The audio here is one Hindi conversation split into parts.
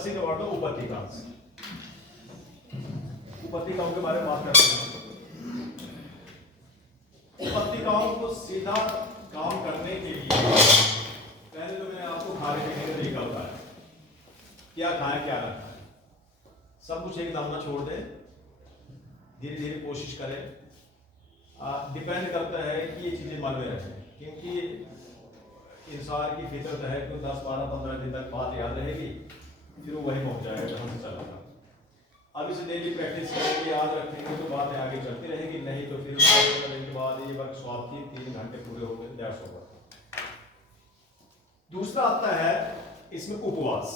ਅਸੀਂ करवाता हूँ उपत्तिका। उपत्तिकाओं के बारे में बात करते हैं। उपत्तिकाओं को सीधा काम करने के लिए पहले तो मैं आपको खाने पीने का तरीका बताया, क्या खाएं क्या ना खाएं। सब कुछ एकदम ना छोड़ दें, धीरे धीरे कोशिश करें। डिपेंड करता है कि ये चीज़ें मन में रखें, क्योंकि इंसान की फितरत है कि 10, 12, 15 दिन तक बात याद रहेगी, फिर वो वहीं पहुंच जाएगा जहाँ से चला था। अब इसे डेली प्रैक्टिस करेंगे, याद रखेंगे तो बातें आगे चलती रहेगी, नहीं तो फिर करने के बाद ये वर्कशॉप की 3 घंटे पूरे हो गए, दैट्स ओवर। दूसरा आता है इसमें उपवास।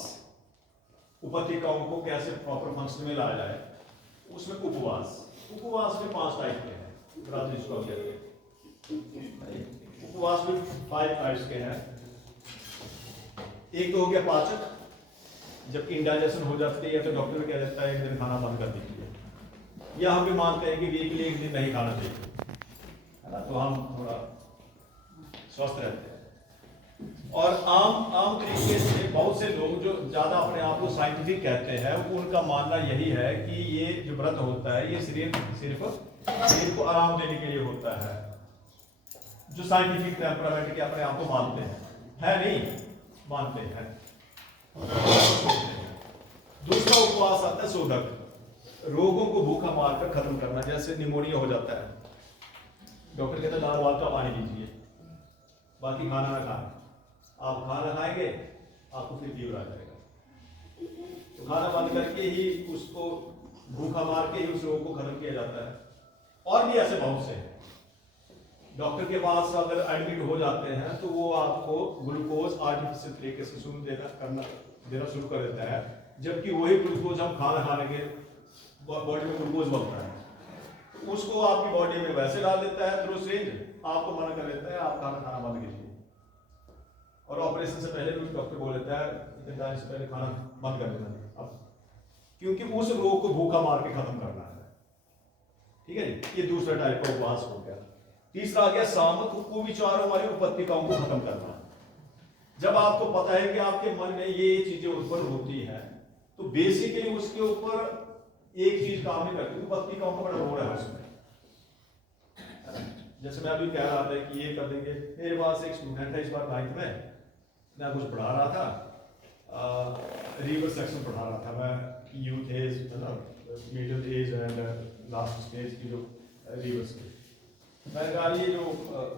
उपत्तिकाओं को कैसे प्रॉपर फंक्शन में लाया जाए, उसमें उपवास। उपवास में 5 टाइप के हैं, व्रत जिसको कहते हैं। उपवास में 5 टाइप्स के हैं। एक तो हो गया पाचक, जब इंडाइजेशन हो जाती है तो डॉक्टर कह देता है एक दिन खाना बंद कर दीजिए, या हम भी मानते हैं कि वीकली एक दिन नहीं खाना चाहिए, है ना, तो हम थोड़ा स्वस्थ रहते हैं। और आम तरीके से बहुत से लोग जो ज़्यादा अपने आप को साइंटिफिक कहते हैं, उनका मानना यही है कि ये जो व्रत होता है ये सिर्फ शरीर को आराम देने के लिए होता है, जो साइंटिफिक टेम्परामेंट के अपने आप को मानते हैं, है नहीं मानते हैं। दूसरा उपवास आता है शोधक, रोगों को भूखा मारकर खत्म करना। जैसे निमोनिया हो जाता है, डॉक्टर कहते हैं दाल वाल का पानी लीजिए, बाकी खाना ना खाएं। आप खाना खाएंगे आपको फिर फीवर आ जाएगा, तो खाना बंद करके ही उसको भूखा मार के ही उस रोग को खत्म किया जाता है। और भी ऐसे बहुत से हैं। डॉक्टर के पास अगर एडमिट हो जाते हैं तो वो आपको ग्लूकोज आर्टिफिशियल तरीके से देना शुरू कर देता है, जबकि वही ग्लूकोज हम खाना खाने के बॉडी में ग्लूकोज बनता है, तो उसको आपकी बॉडी में वैसे डाल देता है थ्रू सिरिंज, आपको मना कर देता है आप खाना बंद कीजिए। और ऑपरेशन से पहले भी डॉक्टर बोल देता है इतने टाइम से पहले खाना बंद कर देना, अब क्योंकि उस रोग को भूखा मार के खत्म करना है। ठीक है जी, ये दूसरा टाइप का उपवास हो गया। तीसरा आ गया सामक, कुविचारों वाली उपत्तिकाओं को खत्म करना। जब आपको पता है कि आपके मन में ये चीजें उत्पन्न होती हैं, तो बेसिकली उसके ऊपर एक चीज काम नहीं करती, उपत्तिकाओं का बड़ा रोल है उसमें। जैसे मैं अभी कह रहा था कि ये कर देंगे, मेरे पास एक स्टूडेंट है इस बार 9th में, मैं कुछ पढ़ा रहा था, रिवर सेक्शन पढ़ा रहा था मैं, youth age, middle age and last stage की जो रिवर्स की। मैंने कहा ये जो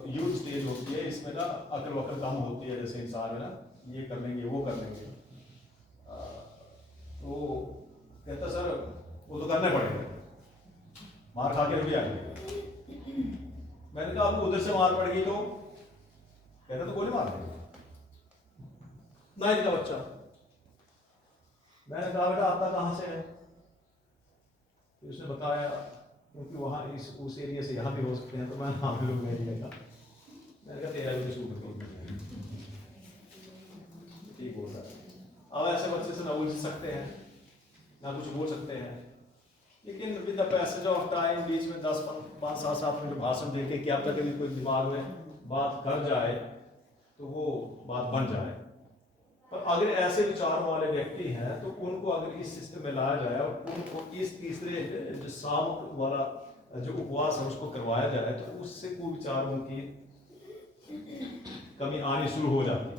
यूथ स्टेज होती है इसमें ना अकल वकल कम होती है, जैसे इंसान है ना, ये कर लेंगे वो कर लेंगे, तो कहता सर वो तो करना पड़ेगा, मार खा के भी आएंगे। मैंने कहा आपको उधर से मार पड़ेगी तो कहता तो गोली मार देंगे ना इनका बच्चा। मैंने कहा बेटा आता कहाँ से है, तो उसने बताया क्योंकि वहाँ उस एरिया से यहाँ भी हो सकते हैं, तो मैं नाम लोग नहीं लिया था। मैंने कहा तेरा भी शुरू ठीक होता है। अब ऐसे बच्चे से ना बोल सकते हैं ना कुछ बोल सकते हैं, लेकिन with the passage of time बीच में 10, 5, 7 मिनट भाषण देके क्या पता कभी कोई दिमाग में बात कर जाए तो वो बात बन जाए। पर अगर ऐसे विचार वाले व्यक्ति हैं तो उनको अगर इस सिस्टम में लाया जाए और उनको इस तीसरे जो सामक वाला जो उपवास है उसको करवाया जाए, तो उससे कुविचारों की कमी आनी शुरू हो जाती है।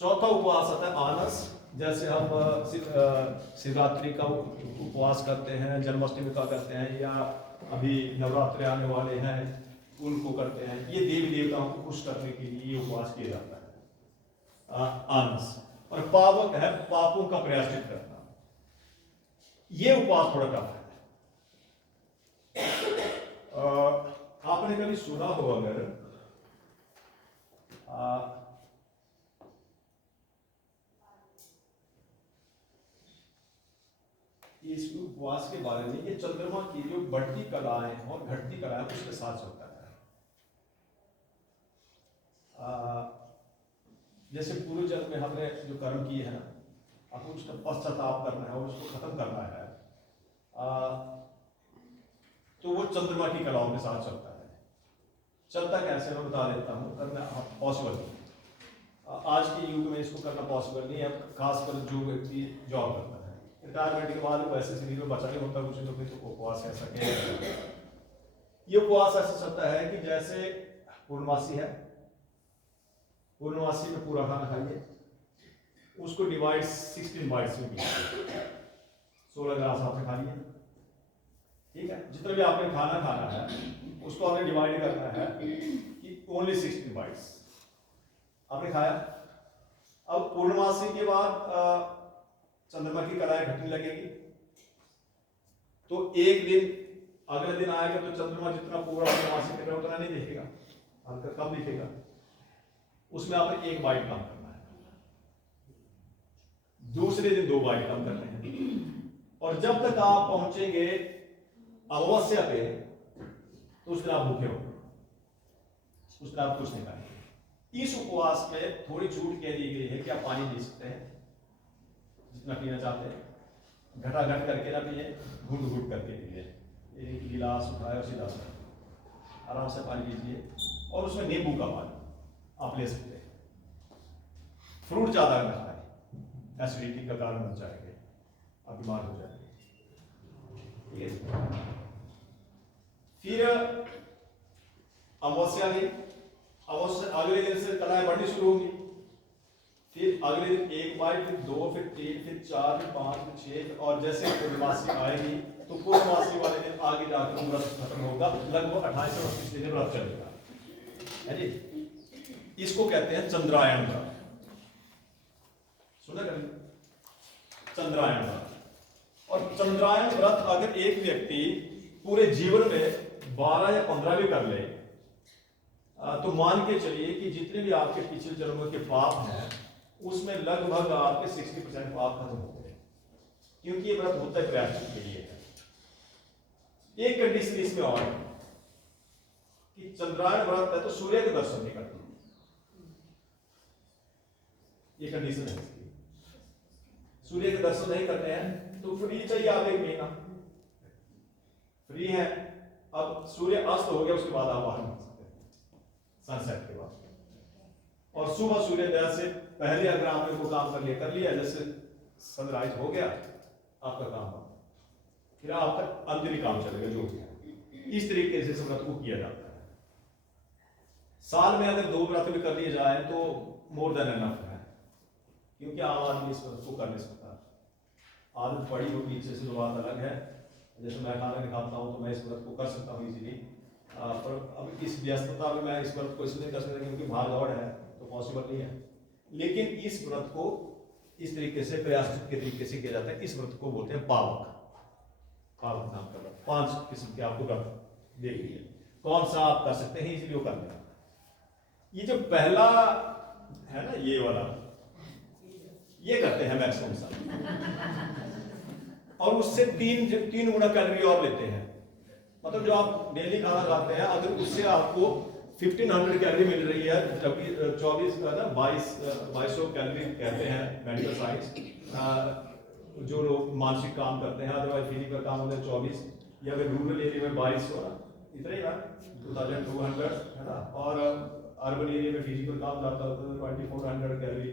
चौथा उपवास आता है आनस। जैसे हम शिवरात्रि का उपवास करते हैं, जन्माष्टमी का करते हैं, या अभी नवरात्रि आने वाले हैं उनको करते हैं। ये देवी देवताओं को खुश करने के लिए ये उपवास किया जाता है, आनस। और पावक है पापों का प्रायश्चित करना। ये उपवास थोड़ा टफ है। आपने कभी सुना हो अगर इस उपवास के बारे में, ये चंद्रमा की जो बढ़ती कलाएं और घटती कलाएं उसके साथ चलता है। जैसे पूर्व जन्म में हमने जो कर्म किए हैं ना, आपको उसका पश्चाताप करना है और उसको खत्म करना है, तो वो चंद्रमा की कलाओं के साथ चलता है। चलता कैसे मैं बता देता हूँ, करना पॉसिबल। आज के युग में इसको करना पॉसिबल नहीं है, खासकर जो व्यक्ति जॉब करता है। रिटायरमेंट के बाद वैसे शरीर में बचा नहीं होता कुछ, तो फिर तो उपवास कैसा क्या। ये उपवास ऐसा चलता है कि जैसे पूर्णमासी है, पूर्णमासी में पूरा खाना खाइए, उसको डिवाइड 16 बाइट्स में कीजिए, 16 ग्रास आपने खा लिया, ठीक है। जितना भी आपने खाना खाना है उसको आपने डिवाइड करना है कि ओनली 16 बाइट्स आपने खाया। अब पूर्णमासी के बाद चंद्रमा की कलाएं घटने लगेगी, तो एक दिन अगले दिन आएगा तो चंद्रमा जितना पूरा पूर्णमासी कर रहा है उतना नहीं दिखेगा, हल्का कम दिखेगा, उसमें आपने 1 बाइट कम करना है, दूसरे दिन 2 बाइट कम करने हैं, और जब तक आप पहुंचेंगे अमावस्या पे तो उस दिन आप भूखे हो, उस दिन आप कुछ नहीं खाएंगे। इस उपवास में थोड़ी छूट कह दी गई है कि आप पानी पी सकते हैं जितना पीना चाहते हैं, घटाघट करके ना पिए, घुट घुट करके पिए, एक गिलास उठाए और सीधा सा आराम से पानी पीजिए, और उसमें नींबू का पानी आप ले सकते हैं। फ्रूट ज्यादा ना खाएं, एसिडिटी का कारण बन जाएंगे, आप बीमार हो जाएंगे। फिर अमावस्या की अगले दिन से कलाएं बढ़नी शुरू होंगी, फिर अगले दिन 1 बाइट, फिर 2, फिर 3, फिर 4, फिर 5, फिर 6, और जैसे पूर्णमासी आएगी तो पूर्णमासी वाले दिन आगे जाकर व्रत खत्म होगा, लगभग 28 से 29 दिन व्रत चलेगा, है जी। इसको कहते हैं चंद्रायन व्रत, सुना करें चंद्रायन व्रत। और चंद्रायन व्रत अगर एक व्यक्ति पूरे जीवन में 12 या 15 भी कर ले, तो मान के चलिए कि जितने भी आपके पिछले जन्मों के पाप हैं उसमें लगभग आपके 60% पाप खत्म हो गए, क्योंकि ये व्रत होता है प्रायश्चित के लिए है। एक कंडीशन इसमें और है कि चंद्रायन व्रत है तो सूर्य के दर्शन नहीं करते, ये कंडीशन है इसकी। सूर्य के दर्शन नहीं करते हैं तो फ्री चाहिए आप 1 महीना फ्री है। अब सूर्य अस्त हो गया उसके बाद आप बाहर निकल सकते हैं, सनसेट के बाद, और सुबह सूर्योदय से पहले अगर आपने वो काम कर लिया, जैसे सनराइज हो गया आपका काम, फिर आपका अंतिम काम चलेगा जो भी है। इस तरीके से व्रत को किया जाता है। साल में अगर 2 व्रत भी कर लिए जाए तो मोर देन एनफ है, क्योंकि आम आदमी इस व्रत को कर नहीं सकता, आदत पड़ी हो पीछे से, तो बात अलग है। जैसे मैं खाना नहीं खाता हूँ तो मैं इस व्रत को कर सकता हूँ इजीली, पर अब इस व्यस्तता में मैं इस व्रत को इसलिए कर सकता क्योंकि भाग दौड़ है तो पॉसिबल नहीं है। लेकिन इस व्रत को इस तरीके से प्रयास के तरीके से किया जाता है। इस व्रत को बोलते हैं पावक, पावक नाम का व्रत। 5 किस्म के आपको व्रत देख लीजिए, कौन सा आप कर सकते हैं इसलिए वो कर लेना। ये जो पहला है ना, ये वाला, ये करते हैं मैक्सिमम सब, और उससे 3 गुना कैलोरी और लेते हैं। मतलब जो आप डेली खाना खाते हैं अगर उससे आपको 1500 कैलोरी मिल रही है, जबकि 2200 कैलोरी कहते हैं मेडिकल साइंस, जो लोग मानसिक काम करते हैं, अदरवाइज फिजिकल काम होते हैं 24, या फिर रूरल एरिया में 2200 ना, इतना ही ना 2200 है ना, और अर्बन एरिया में फिजिकल काम करता है तो 2400 कैलोरी।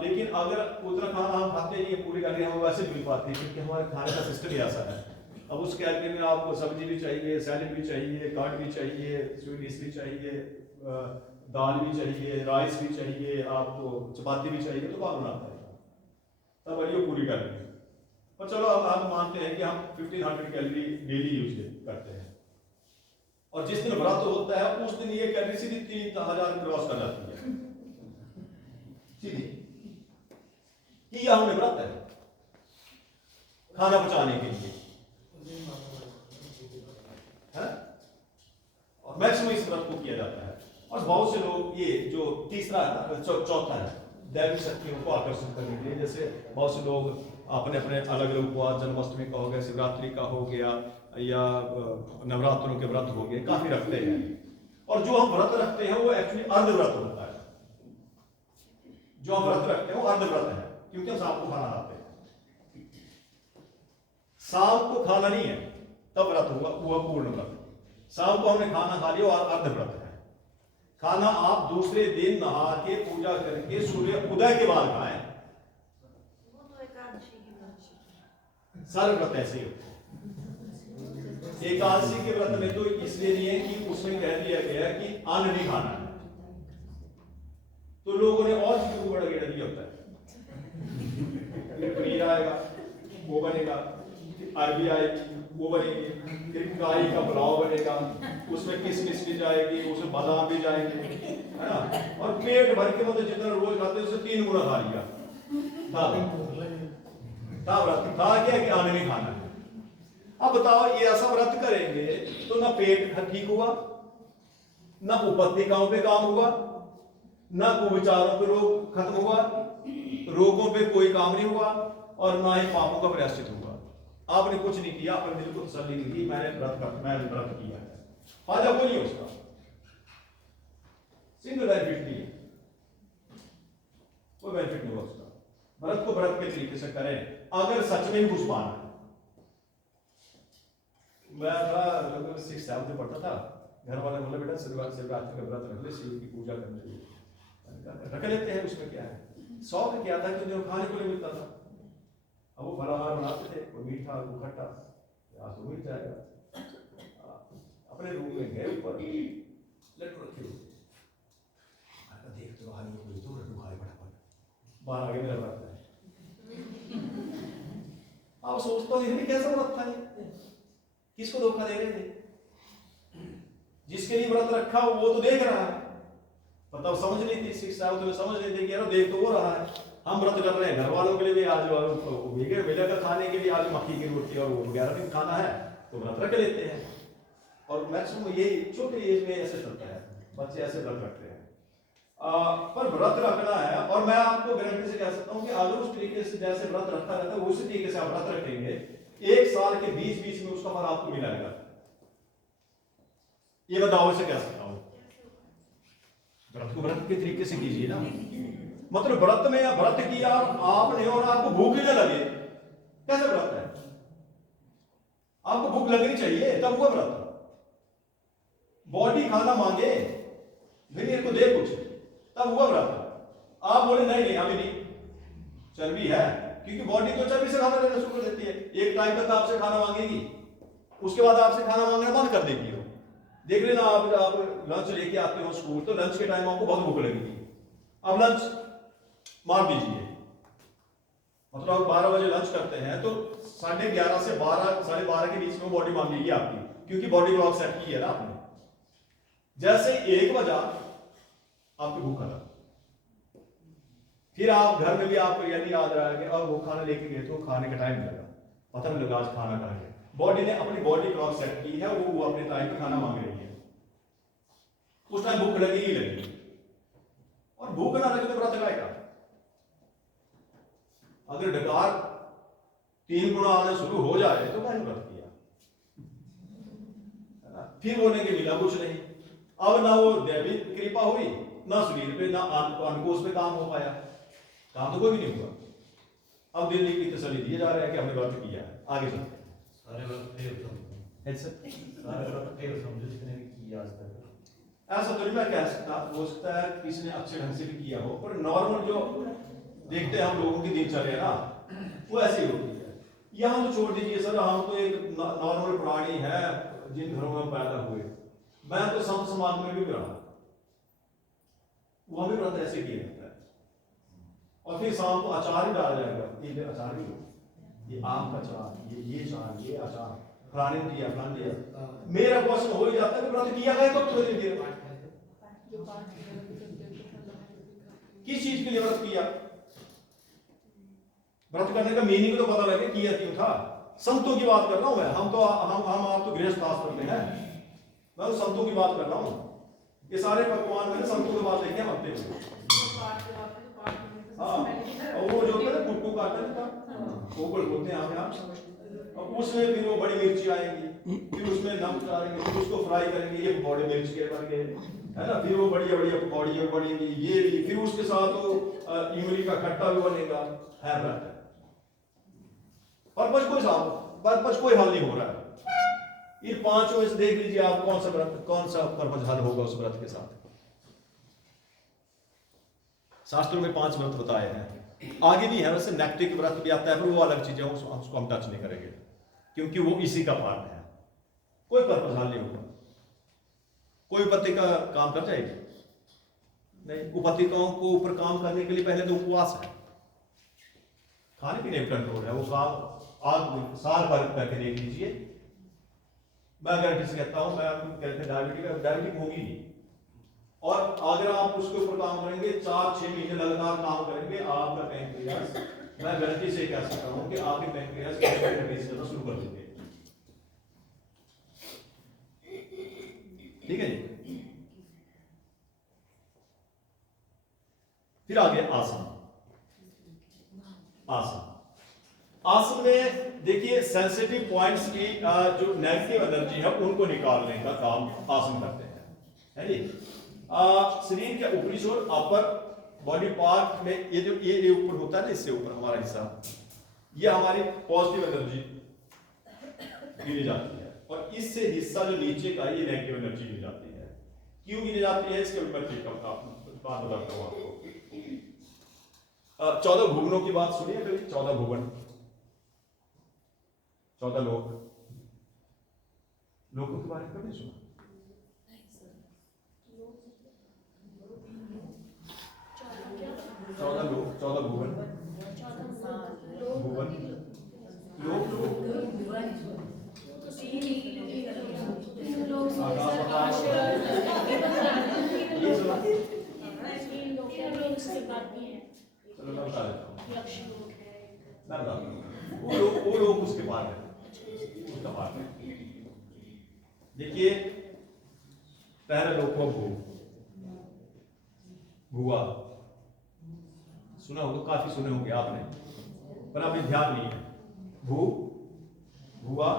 लेकिन अगर उतना खाना हम खाते नहीं है, पूरी कैलोरी हम वैसे मिल पाते हैं क्योंकि हमारे खाने का सिस्टम ही ऐसा है। अब उस कैलोरी में आपको सब्जी भी चाहिए, सैलेड भी चाहिए, कर्ड भी चाहिए, स्वीट डिश भी चाहिए, दाल भी चाहिए, राइस भी चाहिए, आपको चपाती भी चाहिए, तो कौन बनाता है? तब वही पूरी कैलोरी। पर चलो अब हम मानते हैं कि हम 1500 कैलोरी डेली यूज करते हैं, और जिस दिन व्रत होता है उस दिन ये कैलोरी सीधी 3000 क्रॉस कर जाती है सीधी, कि यह हमने व्रत है खाना पचाने के लिए है, और मैक्सिमम इस व्रत को किया जाता है। और बहुत से लोग ये जो तीसरा है, चौथा है, दैविक शक्तियों को आकर्षित करने के लिए, जैसे बहुत से लोग अपने अपने अलग अलग उपवास, जन्माष्टमी का हो गया, शिवरात्रि का हो गया, या नवरात्रों के व्रत हो गए, काफी रखते हैं। और जो हम व्रत रखते हैं वो एक्चुअली अर्ध व्रत होता है। जो हम व्रत रखते हैं वो अर्ध व्रत है, क्योंकि हम शाम को खाना खाते हैं। शाम को खाना नहीं है तब व्रत हुआ पूर्ण व्रत। शाम को हमने खाना खा लिया और अर्ध व्रत है। खाना आप दूसरे दिन नहा के पूजा करके सूर्य उदय के बाद खाएं। सारे व्रत ऐसे ही होते हैं। एकादशी के व्रत में तो इसलिए नहीं है कि उसमें कह दिया गया कि अन्न नहीं खाना है, तो लोगों ने और चीजों को बड़ा गेड़ा दिया होता है। पनीर आएगा वो बनेगा, अरबी आएगी वो बनेगी, फिर कारी का पुलाव बनेगा, उसमें किशमिश भी जाएगी, उसमें बादाम भी जाएंगे, है ना। और पेट भर के मतलब जितना रोज खाते हैं उससे 3 गुना खा लिया। व्रत था क्या कि आने नहीं खाना है। अब बताओ ये ऐसा व्रत करेंगे तो ना पेट ठीक हुआ, ना उपत्तिकाओं पे काम हुआ, ना कुविचारों पे रोग खत्म हुआ, रोगों पे कोई काम नहीं हुआ, और ना ही पापों का प्रायश्चित हुआ। आपने कुछ नहीं किया, अपने दिल को तसल्ली नहीं दी मैंने व्रत किया है, फायदा कोई नहीं उसका, सिंगल बेनिफिट नहीं है, कोई बेनिफिट नहीं हुआ उसका। व्रत को व्रत के तरीके से करें अगर सच में ही कुछ पाना है। मैं था लगभग 6-7 में पढ़ता था, घर वाले बोले बेटा शिवरात्रि का व्रत रख ले, शिव की पूजा करने के लिए रख लेते हैं, उसमें क्या है। शौक क्या था कि उन्हें खाने को नहीं मिलता था, अब वो फलाहार बनाते थे, कोई मीठा कोई खट्टा, आज तो मिल जाएगा। अपने रूम में गए ऊपर लड्डू रखे हुए, देख तो हाल कोई तो लड्डू खाए फटाफट, बाहर आगे मेरा व्रत है। आप सोचते हो ये कैसा व्रत था, किसको धोखा दे रहे थे। जिसके लिए व्रत रखा वो तो देख रहा है, मतलब समझ नहीं थी, शिक्षा तो समझ नहीं थी कि यार देख तो वो रहा है, हम व्रत कर रहे हैं, घर वालों के लिए भी आज मिले का खाने के लिए आज मक्की की रोटी और वो वगैरह भी खाना है तो व्रत रख लेते हैं। और मैक्सिमम ये छोटे एज में ऐसे चलता है, बच्चे ऐसे व्रत रखते हैं। पर व्रत रखना है, और मैं आपको गारंटी से कह सकता हूँ कि अगर उस तरीके से जैसे व्रत रखता रहता है उसी तरीके से आप व्रत रखेंगे, 1 साल के बीच में उसका फल आपको मिलेगा। ये मैं दावे से कह सकता हूँ। व्रत को व्रत के तरीके से कीजिए ना, मतलब व्रत में व्रत किया आपने और आपको भूख ही ना लगे, कैसे व्रत है। आपको भूख लगनी चाहिए तब हुआ व्रत। बॉडी खाना मांगे मेरे को दे कुछ, तब हुआ व्रत। आप बोले नहीं नहीं अभी नहीं, चर्बी है, क्योंकि बॉडी तो चर्बी से खाना लेना शुरू कर देती है। एक टाइम तक आपसे खाना मांगेगी, उसके बाद आपसे खाना मांगना बंद कर देगी। देख लेना आप लंच लेके आते हो स्कूल, तो लंच के टाइम आपको बहुत भूख लगेगी, अब लंच मार दीजिए। मतलब आप 12 बजे लंच करते हैं तो 11:30 से 12 के बीच में बॉडी मांगेगी आपकी, क्योंकि बॉडी क्लॉक सेट की है ना आपने। जैसे 1 बजा आपकी भूख खत्म, फिर आप घर में भी आपको यह नहीं याद रहा है कि अब वो खाना लेके गए तो खाने का टाइम लगा, पता नहीं लगा आज खाना कहाँ है। बॉडी ने अपनी बॉडी क्लॉक सेट की है, वो अपने टाइम पे खाना मांग रही है, उस टाइम भूख लगी ही लगी। और भूख ना लगे तो व्रत लगाएगा। अगर डकार 3 गुना आना शुरू हो जाए तो मैंने व्रत किया, है ना। फिर बोलेंगे मिला कुछ नहीं। अब ना वो दैवी कृपा हुई, ना शरीर पे ना अंकुश पे काम हो पाया, काम तो कोई भी नहीं हुआ। अब दिल्ली की तसल्ली दिए जा रहे हैं कि हमने व्रत किया है, आगे चलते हैं। सारे व्रत फेल समझो जितने भी किया आज तक। ऐसा तो नहीं मैं कह सकता, हो सकता है किसी ने अच्छे ढंग से भी किया हो, पर नॉर्मल जो देखते हैं हम लोगों की दिनचर्या ना, वो ऐसी होती है। यहाँ तो छोड़ दीजिए सर, हम तो एक नॉर्मल प्राणी है जिन घरों में पैदा हुए। मैं तो संत समाज में भी रहा, वो हमें व्रत ऐसे किया जाता है। और फिर शाम को अचार ही डाला जाएगा, ये अचार ही, ये आम का अचार, ये अचार, ये अचार, फलाने ने दिया फलाने दिया। मेरा क्वेश्चन हो ही जाता है कि व्रत किया गया तो थोड़ी देर किस चीज के लिए व्रत किया। व्रत करने का मीनिंग तो पता लगे किया क्यों था। संतों की बात कर रहा हूं मैं, हम आप तो गृहस्थ करते हैं, मैं तो संतों की बात कर रहा हूं। ये सारे पकवान मैंने संतों की बात लेके हम अपने हाँ, और वो जो होता है कुट्टू काटा नहीं था, वो बोलते हैं आप, और उसमें फिर वो बड़ी मिर्ची आएंगी, फिर उसमें नमक डालेंगे, फिर उसको फ्राई करेंगे, ये बड़े मिर्च के बन गए, है ना। फिर वो बढ़िया बढ़िया पकौड़ियाँ बनेंगी, ये भी, फिर उसके साथ वो इमली का खट्टा भी बनेगा, है व्रत। पर्पज कोई हल नहीं हो रहा है। ये 5 में से देख लीजिए आप कौन सा पर्पज हल होगा उस व्रत के साथ। शास्त्रों में 5 व्रत बताए हैं, आगे भी है वैसे, नैक्टिक व्रत भी आता है, पर वो अलग चीज है, उसको हम टच नहीं करेंगे क्योंकि वो इसी का पार्ट है। कोई पर्पस हल नहीं होगा। कोई उपत्ति का काम कर जाएगी नहीं। उपत्तिकाओं को ऊपर काम करने के लिए पहले तो उपवास है, खाने पीने में कंट्रोल है, वो काम आप साल भर करके देख लीजिए। मैं गारंटी से कहता हूं, मैं कहते हैं डायबिटिक होगी नहीं, और अगर आप उसके ऊपर काम करेंगे 4-6 महीने लगातार काम करेंगे, आपका पैंक्रियास, मैं गारंटी से कह सकता हूं कि आपके पैंक्रियास करना शुरू कर देंगे। ठीक है जी। फिर आगे आसन। आसन में देखिए सेंसिटिव पॉइंट्स की जो नेगेटिव एनर्जी है उनको निकालने का काम आसन करते हैं, है जी। शरीर के ऊपरी छोर अपर बॉडी पार्ट में ये ऊपर होता है ना, इससे ऊपर हमारा हिस्सा, ये हमारी पॉजिटिव एनर्जी गिनी जाती है, और इससे हिस्सा जो नीचे का ये नेगेटिव एनर्जी गिनी जाती है। क्यों गिनी जाती है इसके ऊपर बात बताता हूं आपको। 14 भुवनों की बात सुनिए कभी, 14 भुवन, 14 लोक, लोगों के बारे में कभी सुना? 14 लोक, 14 भुवन, भुवन चलो मैं बता देता हूँ, मैं बताता हूँ। वो लोग उसके पार है, उसका पार है। देखिए पहला लोग को भुआ सुना होगा, काफी सुने होंगे आपने, पर अभी ध्यान नहीं है। भू, भुआ,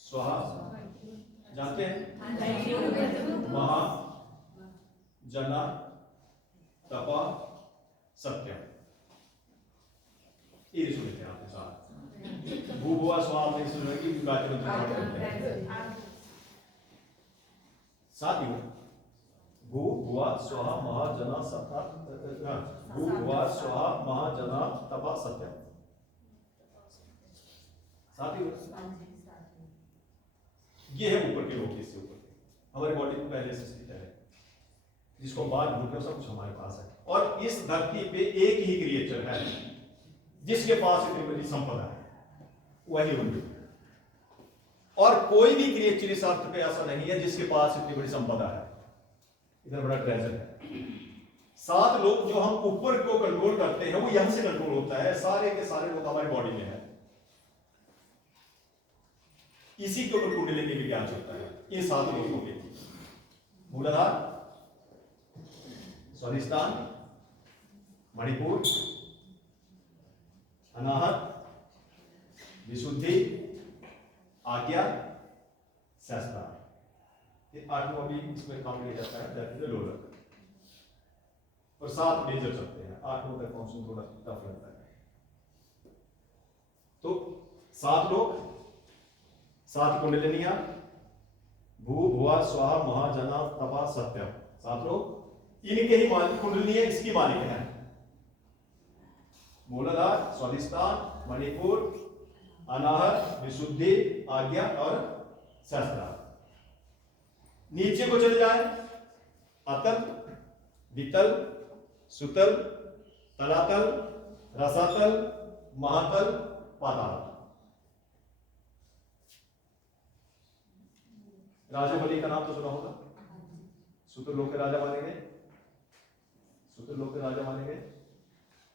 स्वाहा, जानते हैं? महा, जना, तपा, सत्य, ये सुने थे आपके साथ। भू, भुआ, स्वाहा आपने सुना कि गायत्री मंत्र साथ ही भू, भुआ, स्वाहा, महा, जना, सत्ता, भू, भुआ, स्वाहा, महा, जना, तपा, सत्य, साथ ही ये है ऊपर के लोग, इससे ऊपर हमारी बॉडी में पहले से स्थित है, जिसको बाहर ढूंढते हो सब कुछ हमारे पास है। और इस धरती पे एक ही क्रिएचर है जिसके पास इतनी बड़ी संपदा है, वही उन्हीं। और कोई भी क्रिएचर इस अर्थ पे ऐसा नहीं है जिसके पास इतनी बड़ी संपदा है, इतना बड़ा ट्रेजर है। 7 लोग जो हम ऊपर को कंट्रोल करते हैं वो यहां से कंट्रोल होता है, सारे के सारे लोग हमारी बॉडी में है। इसी के ऊपर कुंडली की विज्ञान चलता है, इन 7 लोगों के मूलाधार, स्वादिष्टान, मणिपुर, अनाहत, विशुद्धि, आज्ञा, सहस्त्रार। ये 8वां भी इसमें काम लिया जाता है, दैट इज द लोलक। और 7 मेजर चलते हैं, 8वां तक पहुंचना थोड़ा टफ लगता है। तो 7 लोग, 7 कुंडलिनियां, भू, भुआ, स्वाहा, महा, जना, तपा, सत्य, 7 लोग। इनके ही मालिक कुंडलियां इसकी मालिक है। मूलाधार, स्वादिष्टान, मणिपुर, अनाहत, विशुद्धि, आज्ञा और सहस्त्रार। नीचे को चले जाए, अतल, वितल, सुतल, तलातल, रसातल, महातल, पाताल। राजा बलि का नाम तो सुना होगा, सुतर लोक के राजा माने गए, सुतर लोक के राजा माने गए।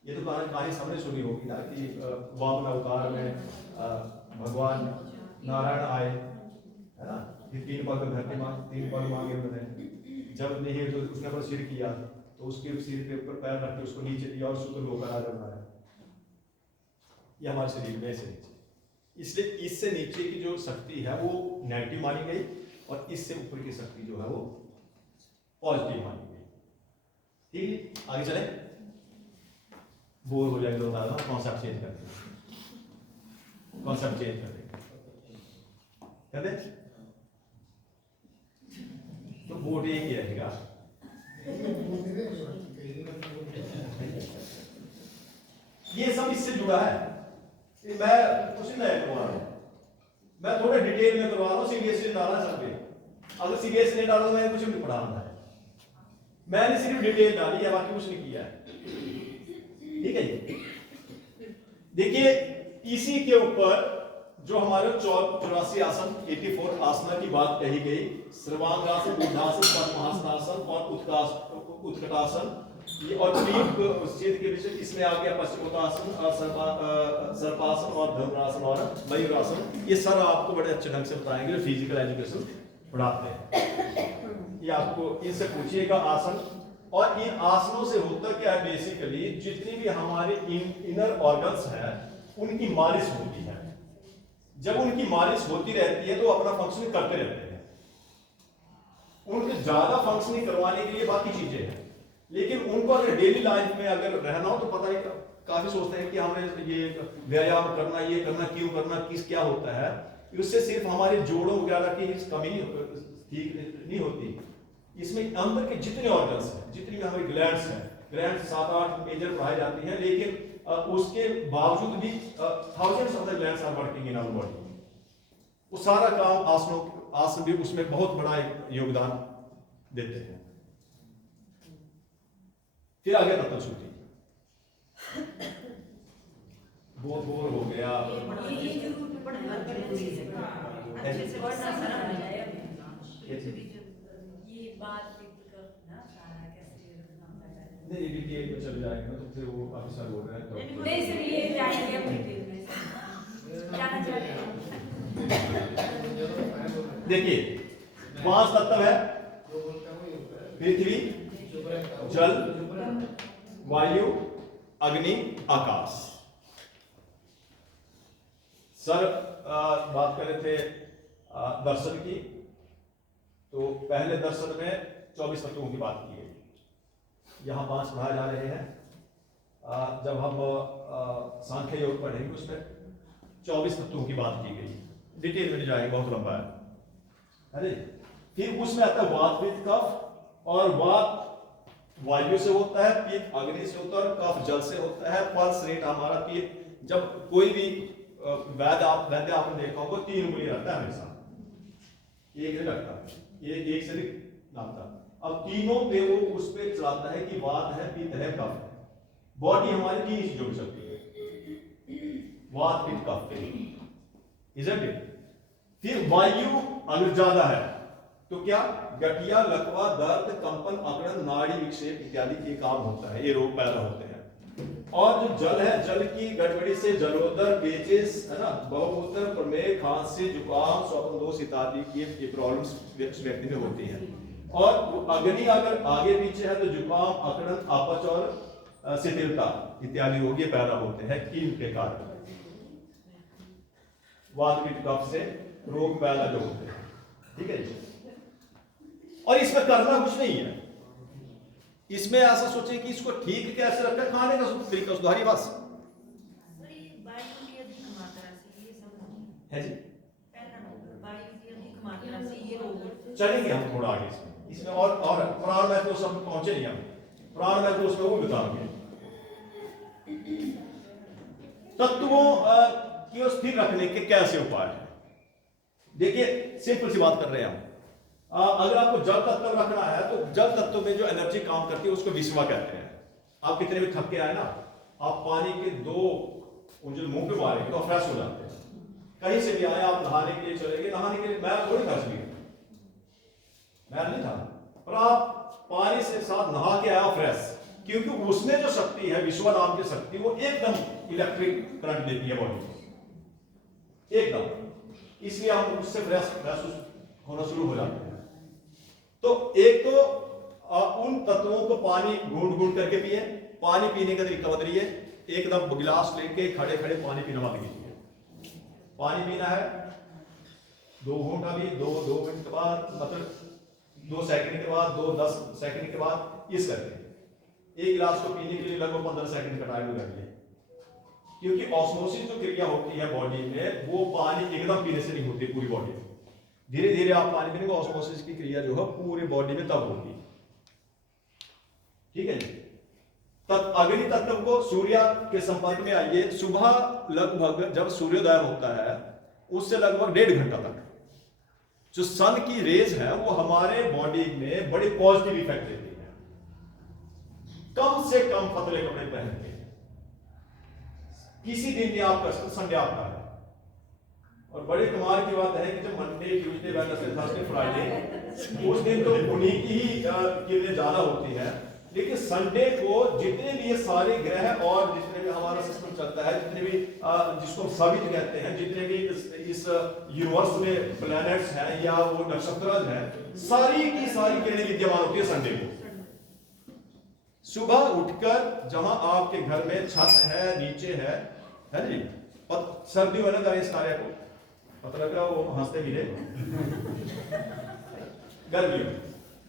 ये तो कहानी सबने सुनी होगी ना कि वामन अवतार में भगवान नारायण आए, है ना, ये 3 पग धरती मांग, 3 पग मांगे उन्होंने, जब नहीं तो उसने पर सिर किया तो उसके सिर के ऊपर पैर रख के उसको नीचे दिया और सुतर लोक का राजा बनाया। ये हमारे शरीर में से नीचे, इसलिए इससे नीचे की जो शक्ति है वो नेगेटिव मानी गई और इससे ऊपर की शक्ति जो है वो पॉजिटिव मानी गई। ठीक है, आगे चले, बोर हो जाएगा तो बता दो, कॉन्सेप्ट चेंज कर देंगे, कॉन्सेप्ट चेंज कर देंगे, तो बोर्ड एक ही रहेगा, ये सब इससे जुड़ा है। मैं कुछ नहीं करवा रहा हूँ, मैं थोड़ा डिटेल में करवा रहा हूँ, सीरियसली डाला सब पे। अगर सीरियस नहीं डाला मैंने कुछ नहीं पढ़ाना है, मैंने सिर्फ डिटेल डाली है, बाकी कुछ नहीं किया है। ठीक है जी। देखिए इसी के ऊपर जो हमारे 84 आसन 84 आसना की बात कही गई, सर्वांगासन, ऊर्ध्वासन, पद्मासनासन और उत्कटासन, ये और छेद के विषय इसमें आ गया पश्चिमोत्तासन, सर्पासन और धनुरासन और मयूरासन। ये सर आपको बड़े अच्छे ढंग से बताएंगे जो फिजिकल एजुकेशन पढ़ाते हैं। ये आपको इनसे पूछिएगा आसन, और इन आसनों से होता क्या है, बेसिकली जितनी भी हमारे इनर ऑर्गन्स हैं उनकी मालिश होती है। जब उनकी मालिश होती रहती है तो अपना फंक्शनिंग करते रहते हैं। उनको ज्यादा फंक्शनिंग करवाने के लिए बाकी चीजें हैं, लेकिन उनको अगर डेली लाइफ में अगर रहना हो तो पता नहीं, काफी सोचते हैं कि हमें ये व्यायाम करना, ये करना, क्यों करना, किस क्या होता है। उससे सिर्फ हमारे जोड़ों वगैरह की कमी ठीक नहीं होती, इसमें अंदर के जितने ऑर्गन्स हैं, जितनी हमारी ग्लैंड्स हैं, ग्लैंड्स 7-8 मेजर पढ़ाई जाती हैं, लेकिन उसके बावजूद भी thousands of the glands are working in our body. वो सारा काम आसन भी उसमें बहुत बड़ा योगदान देते हैं। फिर आगे तत्व शुद्धि, बहुत बोर हो गया। नहीं डिटेल में चले जाएंगे ना तो फिर वो अभी सर बोल रहे हैं नहीं सर ये जाएंगे हम डिटेल में जाना चाहते हैं। देखिए 5 तत्व है, पृथ्वी, जल, वायु, अग्नि, आकाश। सर बात कर रहे थे दर्शन की, तो पहले दर्शन में 24 तत्वों की बात की गई, यहाँ 5 पढ़ाए जा रहे हैं। जब हम सांख्य योग पढ़ेंगे उसमें 24 तत्वों की बात की गई, डिटेल में जाएंगे, बहुत लंबा है। अरे फिर उसमें आता है वात, पित्त, कफ, और वात वायु से होता है, पित्त अग्नि से होता है, कफ जल से होता है, पल्स रेट हमारा पित्त। जब कोई भी वैद्य आपने देखा होगा 3 उंगली रहता है हमेशा, एक नहीं रखता, एक से नहीं नापता। अब तीनों पे वो उस पे चलाता है कि वात है, पित्त है, कफ है। बॉडी हमारी 3 चीजों में चलती है, वात, पित्त, कफ, इजंट इट। फिर वायु अगर ज्यादा है तो क्या, गठिया, लकवा, दर्द, कंपन, अकड़न, नाड़ी विक्षेप इत्यादि के काम होता है, ये रोग पैदा होते हैं। और जो जल है, जल की गड़बड़ी से जलोदर, पेचिस, है ना, बहुमूत्र, प्रमेह, खांसी, जुकाम, स्वप्न दोष इत्यादि की प्रॉब्लम्स व्यक्ति में होती हैं। और अग्नि अगर आगे पीछे है तो जुकाम, अकड़न, अपच और शिथिलता इत्यादि रोग ये पैदा होते हैं कील के कारण। वात, पित्त, कफ से रोग पैदा जो होते हैं, ठीक है जी। और इसमें करना कुछ नहीं है, इसमें ऐसा सोचे कि इसको ठीक कैसे रखा, खाने का तरीका सुधारी बस है जी। चलेंगे हम थोड़ा आगे इसमें और प्राण में तो सब पहुंचे नहीं, हम प्राण में तो उसमें वो बताएंगे। तत्वों की स्थिर रखने के कैसे उपाय है, देखिए सिंपल सी बात कर रहे हैं हम। अगर आपको जल तत्व रखना है तो जल तत्व में जो एनर्जी काम करती है उसको विश्वा कहते हैं। आप कितने भी थक के आए ना, आप पानी के 2 उंगली मुंह पे मारेंगे तो फ्रेश हो जाते हैं। कहीं से भी आए, आप नहाने के लिए चले गए, नहाने के लिए मैल थोड़ी खर्च लिया, मैल नहीं था, पर आप पानी से साथ नहा के आया फ्रेश, क्योंकि उसमें जो शक्ति है, विश्वा नाम की शक्ति, वो एकदम इलेक्ट्रिक करंट देती है बॉडी को एकदम, इसलिए हम उससे फ्रेश होना शुरू हो जाते हैं। तो एक तो उन तत्वों को पानी घूंट घूंट करके पिए। पानी पीने का तरीका बदलिए, एकदम गिलास लेके खड़े खड़े पानी पीना मत कीजिए। पानी पीना है 2 घूंट, अभी 2 मिनट के बाद, मतलब 2 सेकंड के बाद, 2-10 सेकंड के बाद, इस करके एक गिलास को पीने के लिए लगभग 15 सेकंड का टाइम लगे, क्योंकि ऑस्मोसिस जो क्रिया होती है बॉडी में, वो पानी एकदम पीने से नहीं होती पूरी बॉडी में। धीरे धीरे आप पानी पीने को ऑस्मोसिस की क्रिया जो है पूरी बॉडी में तब होगी। ठीक है जी। तब अग्नि तत्व को सूर्य के संपर्क में आइए। सुबह लगभग जब सूर्योदय होता है उससे लगभग 1.5 घंटा तक जो सन की रेज है वो हमारे बॉडी में बड़े पॉजिटिव इफेक्ट देती है। कम से कम पतले कपड़े पहन के किसी दिन भी आप कर सकते, संडे आपका है। और बड़े कमाल की बात है कि जब Monday, Tuesday, Wednesday, Thursday, Friday उस दिन तो उन्हीं की ही किरणें ज्यादा होती है, लेकिन संडे को जितने भी ये सारे ग्रह और जितने भी हमारा सिस्टम चलता है, जितने भी जिसको हम साबित कहते हैं, जितने भी इस यूनिवर्स में प्लैनेट्स हैं या वो नक्षत्र हैं, सारी की सारी किरणें विद्यमान होती है संडे को। सुबह उठकर जहां आपके घर में छत है, नीचे है जी, सर्दी वाला करें इस कार्य को, पता लग रहा वो हंसते मिले। गर्मी में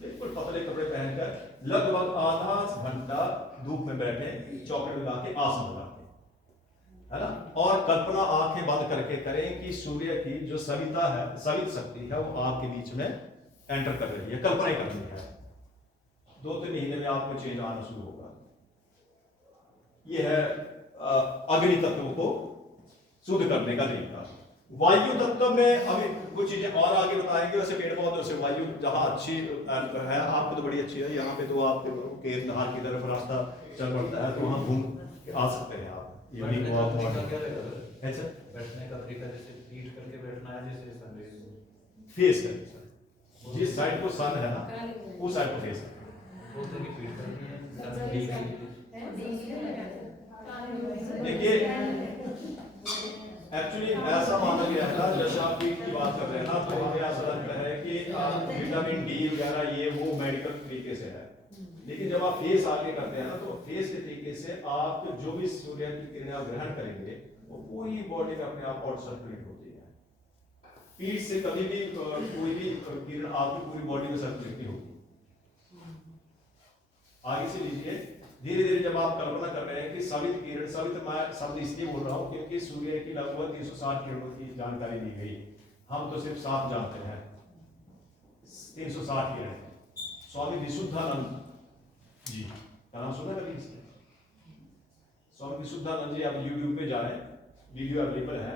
बिल्कुल पतले कपड़े पहनकर लगभग आधा घंटा धूप में बैठे, चौकट लगा के आसन लगा के, है ना, और कल्पना आंखें बंद करके करें कि सूर्य की जो सविता है, सवित शक्ति है, वो आपके बीच में एंटर कर रही है, कल्पना करनी है। 2-3 महीने में आपको चेंज आना शुरू होगा। यह है अग्नि तत्व को शुद्ध करने का तरीका। वायु तत्व में अभी कुछ चीजें और आगे बताएंगे। वैसे पेड़ पौधों से वायु जहां अच्छी है, आपको तो बड़ी अच्छी है, यहाँ पे तो आपके नहर की तरफ रास्ता चल पड़ता है, तो वहां घूम आ सकते हैं आप। इवनिंग वॉक क्या रहेगा ऐसा बैठने का तरीका, जैसे पीठ करके बैठना है, जैसे सनराइज को फेस करें, जिस साइड को सन है ना उस साइड को फेस करें। बोलते हैं कि पीठ करनी है, सन डी की। देखिए एक्चुअली ऐसा माना गया है ना, जैसे आप पीठ की बात कर रहे हैं ना, तो हमें ऐसा लगता है कि विटामिन डी वगैरह ये वो मेडिकल तरीके से है, लेकिन जब आप फेस आगे करते हैं ना, तो फेस के तरीके से आप जो भी सूर्य की किरणें आप ग्रहण करेंगे वो पूरी बॉडी में अपने आप आउट सर्कुलेट होती है। पीठ से कभी भी कोई भी किरण आपकी पूरी बॉडी में सर्कुलेट नहीं होगी। आगे से लीजिए, धीरे धीरे जब आप कल्पना कर रहे हैं कि सवित किरण, सवित मैं शब्द इसलिए बोल रहा हूं क्योंकि सूर्य की लगभग 360 किरणों की जानकारी दी गई, हम तो सिर्फ 7 जानते हैं। 360 किरण स्वामी विशुद्धानंद जी का नाम सुना कभी इसने? स्वामी विशुद्धानंद जी, आप यूट्यूब पे जाएं, वीडियो अवेलेबल है।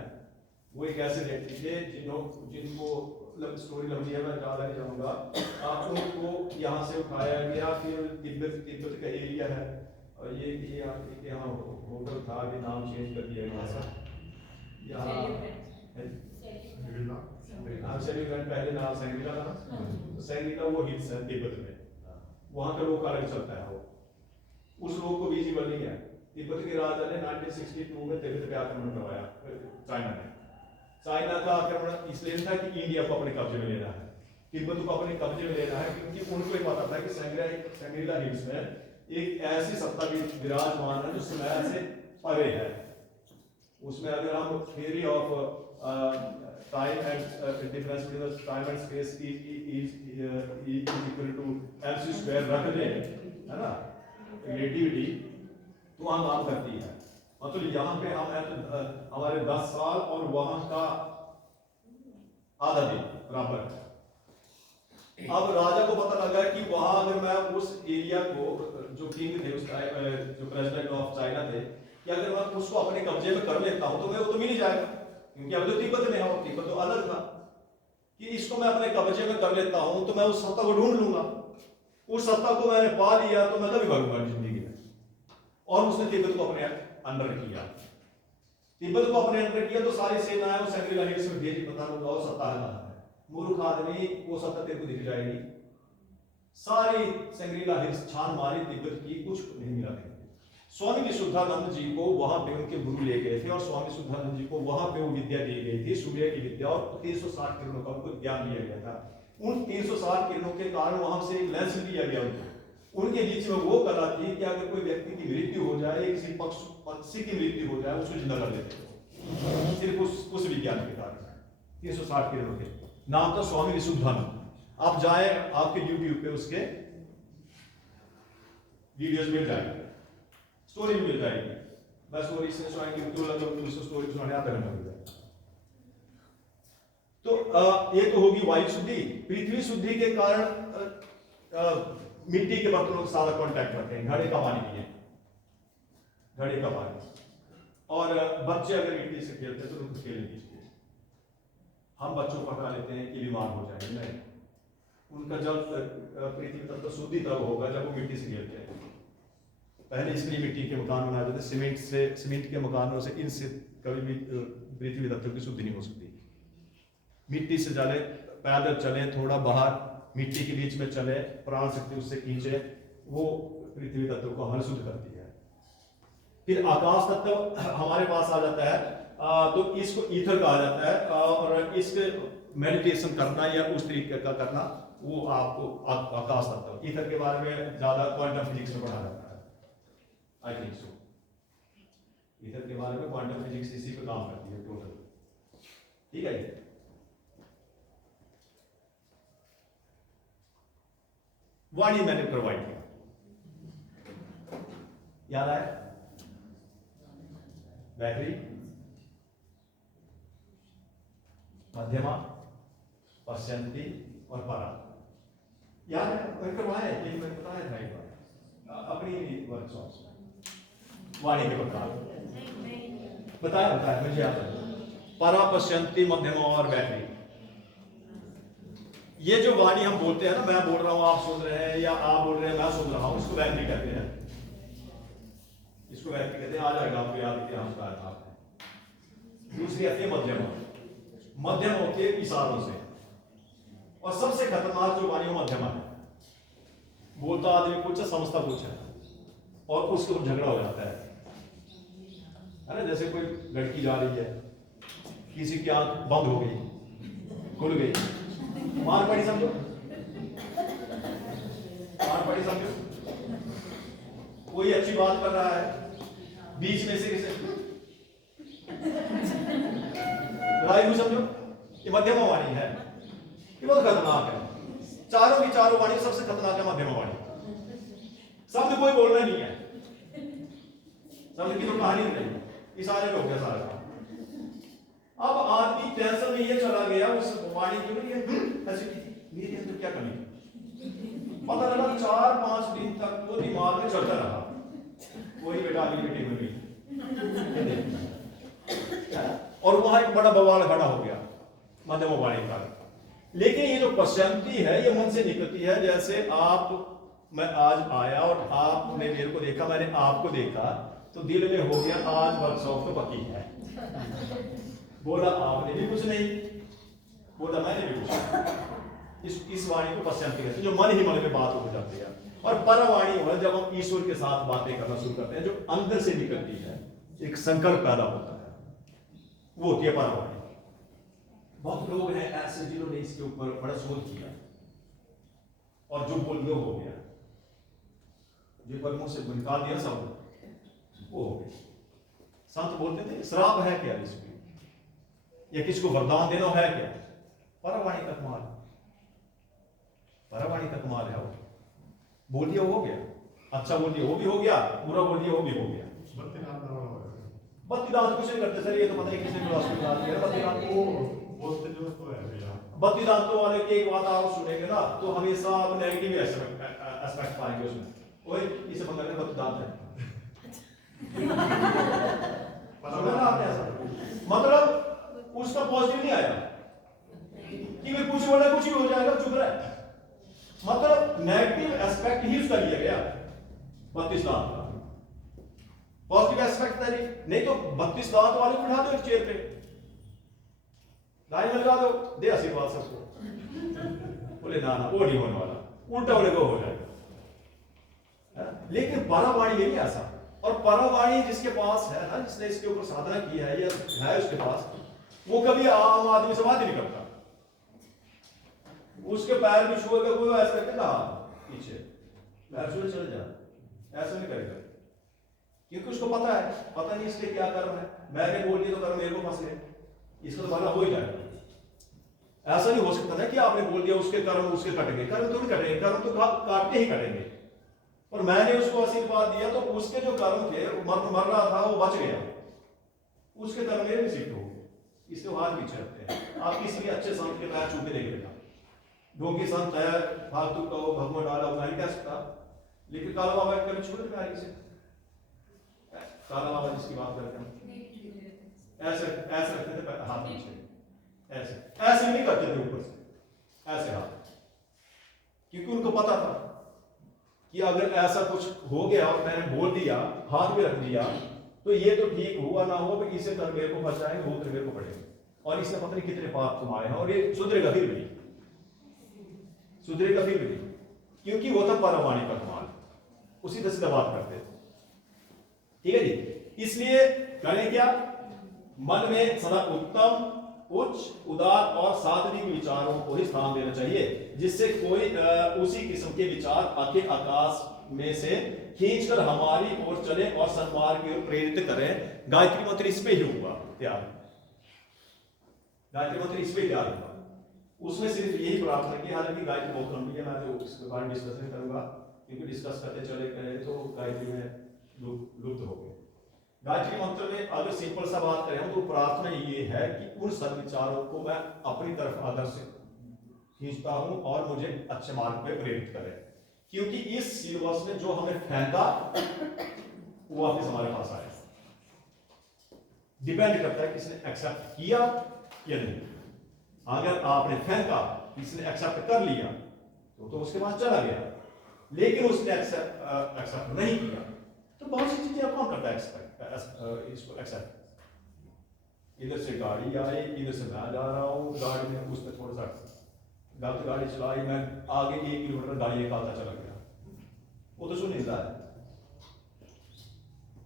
वो एक ऐसे व्यक्ति थे जिनको स्टोरी लंबी है, मैं ज्यादा नहीं जाऊंगा। उनको यहाँ से उठाया गया, फिर तिब्बत का एरिया है, और ये यहाँ होटल था, अभी नाम चेंज कर दिया गया था। यहाँ पहले नाम सैंग्रीला था ना, तो सैंग्रीला वो हिल्स है तिब्बत में, वहाँ का लोग अलग चलता है। वो उस लोग को विजिबल नहीं है। तिब्बत के राजा ने 1962 में तिब्बत पे आक्रमण करवाया, चाइना ने। चाइना का आक्रमण इसलिए था कि इंडिया को अपने कब्जे में लेना है, तिब्बत को अपने कब्जे में लेना है, क्योंकि उनको ये पता था कि सैंग्रीला हिल्स में एक ऐसी सत्ता भी विराजमान है जो समय से परे है। उसमें अगर हम theory of time and difference between time and space is equal to mc square रख दें, है ना, रिलेटिविटी, तो वहां काम करती है। मतलब यहाँ पे हम हैं तो हमारे 10 साल और वहां का आधा दिन बराबर है। अब राजा को पता लगा कि वहां अगर मैं उस एरिया को, जो किंग थे उस जो प्रेसिडेंट ऑफ चाइना थे, कि अगर मैं उसको अपने कब्जे में कर लेता हूं तो मैं वो तो मिल ही जाएगा, क्योंकि अब तो तिब्बत में है और तिब्बत तो अलग था, कि इसको मैं अपने कब्जे में कर लेता हूं तो मैं उस सत्ता को ढूंढ लूंगा। उस सत्ता को मैंने पा लिया तो मैं कभी भागूंगा जिंदगी में। और उसने तिब्बत को अपने अंडर किया। तिब्बत को अपने अंडर किया तो सारी सेनाएं उस सैंग्रीला हिल्स में भेजी, पता लगा और सत्ता है। मूर्ख आदमी, वो सत्ता तेरे को दिख जाएगी। सारी सैंग्रीला हिल्स छान मारी तिब्बत की, कुछ नहीं मिला। स्वामी विशुद्धानंद जी को वहां पे उनके गुरु ले गए थे, और स्वामी विशुद्धानंद जी को वहां पे वो विद्या दी गई थी, सूर्य की विद्या, और 360 किरणों का उनको ज्ञान दिया गया था। उन 360 किरणों के कारण वहां से एक लेंस दिया गया उनको। उनके बीच में वो कला थी कि अगर कोई व्यक्ति की मृत्यु हो जाए, किसी पक्षी की मृत्यु हो जाए, उसको जिंदा कर देते थे, सिर्फ उस विज्ञान के कारण। 360 किरणों के नाम था स्वामी विशुद्धानंद। आप जाए, आपके यूट्यूब पे उसके वीडियोस मिल जाएंगे, स्टोरी मिल जाएगी। मैं स्टोरी से सुनाएंगे तो स्टोरी सुनाने आता है। तो ये तो होगी वायु शुद्धि। पृथ्वी शुद्धि के कारण मिट्टी के बर्तनों के साथ कांटेक्ट रखते हैं, घड़े का पानी पिए, घड़े का पानी। और बच्चे अगर मिट्टी से खेलते हैं तो उनको खेलने दीजिए। हम बच्चों को पकड़ा लेते हैं कि बीमार हो जाएंगे, नहीं, उनका जब पृथ्वी तत्व शुद्धि तब होगा जब वो मिट्टी से खेलते हैं। पहले इसलिए मिट्टी के मकान बनाए जाते, सीमेंट के मकानों से इनसे कभी भी पृथ्वी तत्व की शुद्धि नहीं हो सकती। मिट्टी से चले, पैदल चले, थोड़ा बाहर मिट्टी के बीच में चले, प्राण शक्ति उससे खींचे, वो पृथ्वी तत्व को हर शुद्ध करती है। फिर आकाश तत्व हमारे पास आ जाता है, तो इसको ईथर कहा जाता है, और इसके मेडिटेशन करना या उस तरीके का करना, वो आपको आकाश तत्व। ईथर के बारे में ज्यादा क्वांटम फिजिक्स में पढ़ा जाता है, आई थिंक सो। ईथर के बारे में क्वांटम फिजिक्स इसी पे काम करती है टोटल, ठीक है। वाणी मैंने प्रोवाइड किया, याद आया? बैटरी, मध्यमा, पश्चंती और परा, याद है? मैंने करवाया है, ये मैंने बताया था एक बार अपनी वर्कशॉप में। वाणी के प्रकार बताया मुझे याद है। परा, पश्चंती, मध्यमा और बैटरी। ये जो वाणी हम बोलते हैं ना, मैं बोल रहा हूं आप सुन रहे हैं, या आप बोल रहे हैं मैं सुन रहा हूं, इसको बैटरी कहते हैं। इसको बैटरी कहते हैं, आ जाएगा आपको याद, इतिहास का था। दूसरी आती है मध्यमा। मध्यम होती है इशारों से, और सबसे खतरनाक जो वाणी मध्यमा है। बोलता आदमी कुछ है, समझता कुछ है, और उसके ऊपर झगड़ा हो जाता है ना। जैसे कोई लड़की जा रही है, किसी की आंख बंद हो गई, खुल गई, मार पड़ी समझो, मार पड़ी समझो। कोई अच्छी बात कर रहा है, बीच में से किसे लड़ाई हुई समझो, ये मध्यमा वाणी है। ये बहुत खतरनाक है। चारों की चारों वाणी सबसे खतरनाक है मध्यमा वाणी। शब्द कोई बोलना नहीं है, शब्द की तो कहानी नहीं, इशारे में हो गया सारा काम। अब आदमी टेंशन में ये चला गया उस वाणी की, ऐसे मेरे अंदर क्या कमी, पता लगा 4-5 दिन तक वो दिमाग में चलता रहा, कोई बेटा अगली बेटी में भी, और वहां एक बड़ा बवाल खड़ा हो गया मध्यमा वाणी का। लेकिन ये जो पश्चंती है, ये मन से निकलती है। जैसे मैं आज आया और आपने मेरे को देखा, मैंने आपको देखा, तो दिल में हो गया आज वर्कशॉप तो पक्की है। बोला आपने भी कुछ नहीं, बोला मैंने भी कुछ। इस वाणी को पश्चंती कहते हैं, जो मन ही मन में बात हो जाती है। और परवाणी है जब हम ईश्वर के साथ बातें करना शुरू करते हैं, जो अंदर से निकलती है, एक संकल्प पैदा होता है, वो होती है परवाणी। बहुत लोग हैं ऐसे जिन्होंने इसके ऊपर बड़ा शोध किया, और जो बोल दिया हो गया, जो पर मुंह से निकाल दिया सब वो हो गया। संत बोलते थे श्राप है क्या इसमें, या किसको वरदान देना है क्या? परवाणी का कमाल, परवाणी का कमाल है। वो बोल दिया हो गया, अच्छा बोल दिया वो भी हो गया, बुरा बोल दिया वो भी हो गया। बत्ती दान कुछ नहीं करते सर, ये तो पता नहीं किसने बत्ती दान को बोलते जो तो है भैया। बत्ती दान तो वाले की एक बात आप सुनेंगे ना, तो हमेशा आप नेगेटिव एस्पेक्ट पाएंगे उसमें। ओए इसे बंद करके बत्ती दान है, मतलब उसका पॉजिटिव नहीं आया कि वे कुछ बोला कुछ भी हो जाएगा, चुप रहे। मतलब नेगेटिव एस्पेक्ट ही उसका लिया गया 32 दांत का, पॉजिटिव एस्पेक्ट नहीं। तो 32 दांत वाले को उठा दो एक चेयर पे, लाइन में लगा दो, दे आशीर्वाद सबको। बोले ना ना वो नहीं होने वाला, उल्टा बोले को हो जाएगा। लेकिन परवाणी में नहीं ऐसा। और परवाणी जिसके पास है ना, जिसने इसके ऊपर साधना की है या है उसके पास, वो कभी आम आदमी से बात ही नहीं करता। उसके पैर भी छुएगा कोई, ऐसा करके ना पीछे पैर छुए चले जा, ऐसा नहीं करेगा, क्योंकि उसको पता है, पता नहीं इसके क्या कर्म है। मैंने बोल दिया तो कर्म मेरे को फंस गए, इसका तो भला हो ही जाएगा। ऐसा नहीं हो सकता ना कि आपने बोल दिया उसके कर्म उसके कटेंगे, कर्म तो नहीं कटेंगे, कर्म तो काटते ही कटेंगे। और मैंने उसको आशीर्वाद दिया तो उसके जो कर्म थे, मर रहा था वो बच गया, उसके कर्म मेरे भी सिद्ध हो गए। इसके हाथ पीछे रखते हैं। आप किसी भी अच्छे संत के पैर छू के देख लेना, ढोंगी संत है, फालतू का वो भगवान डाला वो नहीं कह सकता, लेकिन काला बाबा कभी छू नहीं पाया किसी। काला बाबा जिसकी बात करते हैं ऐसे ऐसे रखते थे हाथ नीचे, ऐसे ऐसे नहीं करते थे ऊपर से, ऐसे हाथ, क्योंकि उनको पता था कि अगर ऐसा कुछ हो गया और मैंने बोल दिया, हाथ में रख दिया, तो ये तो ठीक हुआ ना हुआ, इसे तो मेरे को बचाएंगे, वो तो मेरे को पड़ेगा, और इसने पता नहीं कितने पाप कमाए हैं, और ये सुधरेगा फिर भी, सुधरेगा फिर भी, क्योंकि वो था परवाणी का कमाल, उसी तरह से बात करते थे। ठीक है जी, इसलिए करें क्या, मन में सदा उत्तम, उच्च, उदार और सात्विक विचारों को ही स्थान देना चाहिए, जिससे कोई उसी किस्म के विचार अखिल आकाश में से खींचकर हमारी ओर चले और सन्मार्ग की ओर प्रेरित करें। गायत्री मंत्र इस पे ही हुआ तैयार, गायत्री मंत्र इस पे तैयार हुआ, उसमें सिर्फ यही प्रार्थना की, हालांकि गायत्री बहुत लंबी है, मैं तो इसके बारे में डिस्कस नहीं करूंगा, क्योंकि डिस्कस करते चले गए तो गायत्री में लुप्त हो गए। गायत्री मंत्र में अगर सिंपल सा बात करें तो प्रार्थना ये है कि उन सद्विचारों को मैं अपनी तरफ आदर्श खींचता हूं और मुझे अच्छे मार्ग पे प्रेरित करे, क्योंकि इस सिलेबस में जो हमें फेंका वो वापस हमारे पास आया, डिपेंड करता है किसने एक्सेप्ट किया या नहीं। अगर आपने फेंका, किसने एक्सेप्ट कर लिया तो उसके पास चला गया, लेकिन उसने एक्सेप्ट नहीं किया तो बहुत सी चीजें कौन करता है इसको एक्सेप्ट। इधर से गाड़ी आई, इधर से मैं जा रहा हूँ गाड़ी में, उसमें थोड़ा सा गलत गाड़ी चलाई, मैं आगे 1 किलोमीटर गाड़ी एक आता चला गया, वो तो सुन नहीं रहा है,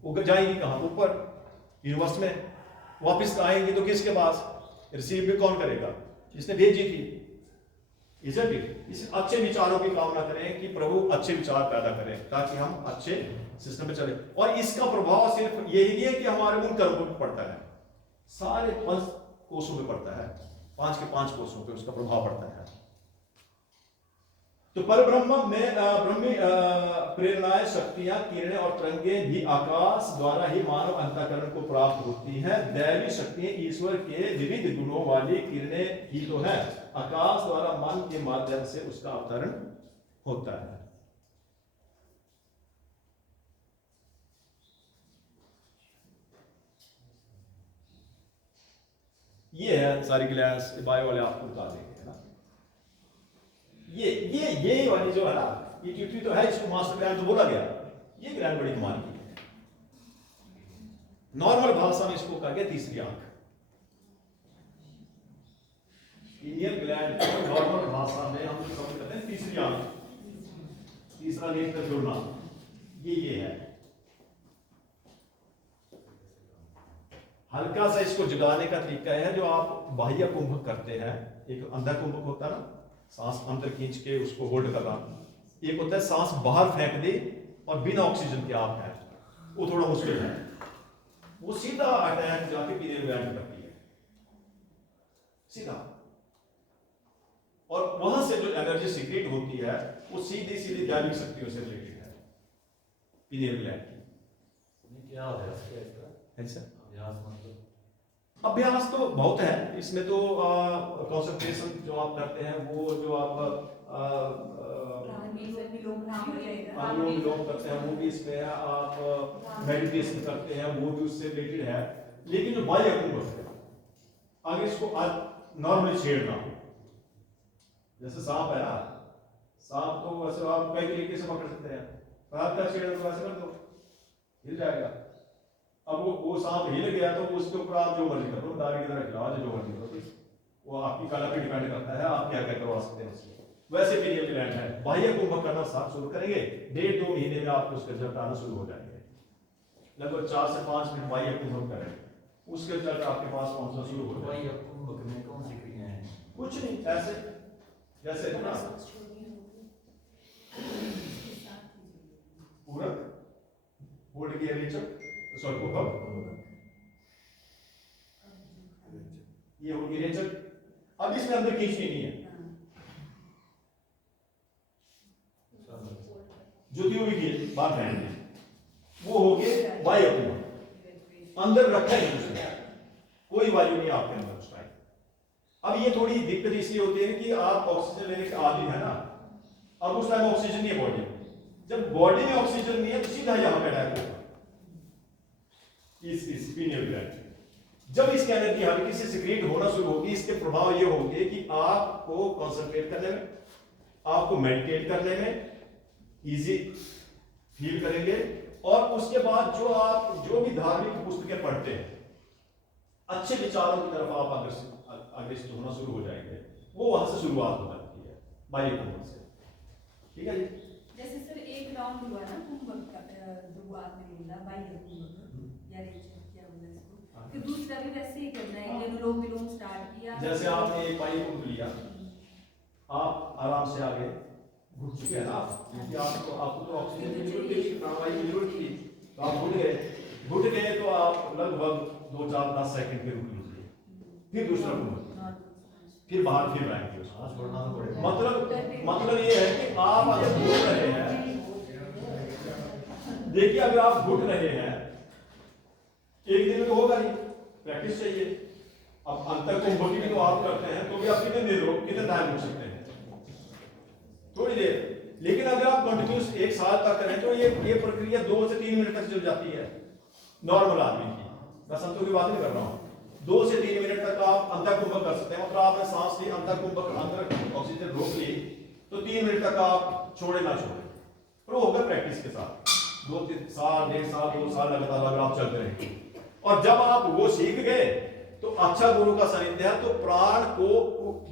वो जाएंगी कहाँ, ऊपर यूनिवर्स में, वापस आएंगे तो किसके पास, रिसीव भी कौन करेगा, जिसने भेजी थी। इस अच्छे विचारों की कामना करें कि प्रभु अच्छे विचार पैदा करें ताकि हम अच्छे सिस्टम पे चले, और इसका प्रभाव सिर्फ यही नहीं है कि हमारे उन कर्मों पर पड़ता है, सारे 5 कोषों में पड़ता है, 5 के 5 कोषों पे उसका प्रभाव पड़ता है। तो पर ब्रह्म में ब्रह्मी प्रेरणाएं, शक्तियां, किरणें और तरंगें भी आकाश द्वारा ही मानव अंतःकरण को प्राप्त होती हैं। दैवी शक्तियां ईश्वर के विविध गुणों वाली किरणें ही तो है, आकाश द्वारा मन के माध्यम से उसका अवतरण होता है। ये है सारी ग्लैंस, बायो वाले आपको बता देंगे ना, ये वाली जो है ना, ये ट्यूटी तो है, इसको मास्टर ग्लैंड तो बोला गया, ये ग्लैंड बड़ी कमाल की है। नॉर्मल भाषा में इसको कहा गया तीसरी आंख। इंडियन ग्लैंड को नॉर्मल भाषा में हम जो कहते हैं तीसरी आंख, तीसरा नेत्र जुड़ना, ये है। हल्का सा इसको जगाने का तरीका है, जो आप बाह्य कुंभक करते हैं, एक अंदर कुंभक होता है ना, सांस अंदर खींच के उसको होल्ड करना, एक होता है सांस बाहर फेंक दे और बिना ऑक्सीजन के आप है, वो थोड़ा मुश्किल है, वो सीधा अटैक जाके पीने ग्लैंड करती है सीधा, और वहां से जो एनर्जी सीक्रेट होती है वो सीधी सीधी दैविक शक्तियों से रिलेटेड है पीने ग्लैंड की। क्या अभ्यास किया इसका? ऐसा अभ्यास अभ्यास तो बहुत है इसमें, तो कंसंट्रेशन जो आप करते हैं, वो जो आप अनुलोम विलोम करते हैं वो भी इसमें है, आप मेडिटेशन करते हैं वो भी उससे रिलेटेड है। लेकिन जो बाह्य कुंभक है, अगर इसको नॉर्मली छेड़ना हो, जैसे सांप है ना, सांप तो वैसे आप कई तरीके से पकड़ सकते हैं, पर आप क्या छेड़ दो, ऐसे कर दो हिल जाएगा। अब वो सांप हिल गया तो उसके ऊपर आप जो मर्जी करो, दारी की तरह खिलाओ, जो मर्जी करो, वो आपकी कला पे डिपेंड करता है, आप क्या क्या करवा सकते हैं उससे। वैसे पीनियल ग्लैंड है, बाह्य कुंभक करना साफ शुरू करेंगे, 1.5-2 महीने में आपको उसके रिजल्ट आना शुरू हो जाएंगे। लगभग 4 से 5 मिनट बाह्य कुंभक करें, उसके रिजल्ट आपके पास पहुंचना शुरू हो जाएगा। बाह्य कुंभक में कौन सी क्रियाएं हैं? कुछ नहीं, ऐसे जैसे ना पूरक होल्ड किया रेचक, सॉरी कुंभक, ये होगी रेचक। अब इसमें अंदर खींचनी नहीं है, जो दी हुई की बात है वो हो गए बाह्य कुंभक, अंदर रखा है उसने, कोई वायु नहीं आपके अंदर उस टाइम। अब ये थोड़ी दिक्कत इसलिए होती है कि आप ऑक्सीजन लेने के आदी है ना, अब उस टाइम ऑक्सीजन नहीं है बॉडी में। जब बॉडी में ऑक्सीजन नहीं है तो सीधा यहाँ पे अटैक होगा इस पीनियल ग्लैंड। जब इसके अंदर की हल्की सी सिक्रीट होना शुरू होगी, इसके प्रभाव ये होंगे कि आपको कंसंट्रेट करने में, आपको मेडिटेट करने में इजी फील करेंगे, और उसके बाद जो भी धार्मिक पुस्तकें पढ़ते हैं, अच्छे विचारों की तरफ आप अग्रसित होना शुरू हो जाएंगे। वो वहां से शुरुआत हो जाती है बाह्य कुंभ से। ठीक है जी। जैसे सर एक राउंड हुआ ना कुंभक का, जो आपने बोला बाह्य कुंभक या रेचक क्या बोला इसको, फिर दूसरा भी वैसे ही करना है कि अनुलोम विलोम स्टार्ट किया। जैसे आपने एक बाह्य कुंभ लिया, आप आराम से आगे घुट चुके हैं ना, क्योंकि आपको तो ऑक्सीजन की जरूरत थी, प्राणवायु की जरूरत थी, तो आप घुट गए तो आप लगभग 2-4-10 सेकंड के रुक लीजिए, फिर दूसरा कुंभ, फिर बाहर फिर आएंगे। छोड़ना तो पड़ेगा। मतलब ये है कि आप अगर घुट रहे हैं, देखिए अगर आप घुट रहे हैं, एक दिन में तो होगा नहीं, प्रैक्टिस चाहिए। अब अंतर कुंभ की तो आप करते हैं तो भी आप कितने देर कितने टाइम रुक सकते हैं, थोड़ी देर। लेकिन अगर आप कंटिन्यूस 1 साल तक करें तो ये प्रक्रिया 2 से 3 मिनट तक चल जाती है नॉर्मल आदमी की। मैं संतों की बात नहीं कर रहा हूँ। 2 से 3 मिनट तक आप अंतर कुंभक कर सकते हैं। मतलब आपने सांस ली, अंतर कुंभक अंदर ऑक्सीजन रोक ली, तो 3 मिनट तक आप छोड़े ना छोड़े, पर वो होगा प्रैक्टिस के साथ। 2-3 साल, 1.5 साल, 2 साल लगातार अगर आप चलते रहेंगे, और जब आप वो सीख गए तो अच्छा गुरु का सानिध्य है, तो प्राण को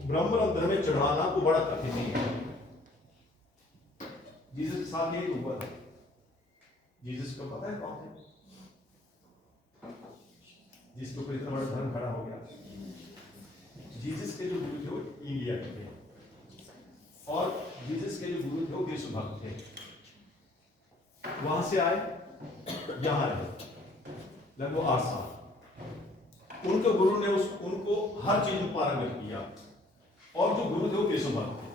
ब्रह्मरंध्र में चढ़ाना को बड़ा कठिन नहीं है। जीसस के साथ यही हुआ था। जीसस को पता है कौन है जिसके ऊपर इतना बड़ा धर्म खड़ा हो गया? जीसस के जो गुरु थे वो इंडिया के थे, और जीसस के जो गुरु थे वो विश्व भक्त थे। वहां से आए, यहां रहे लगभग 8 साल। उनके गुरु ने उनको हर चीज में पारंगत किया, और जो गुरु थे वो विश्व भक्त थे।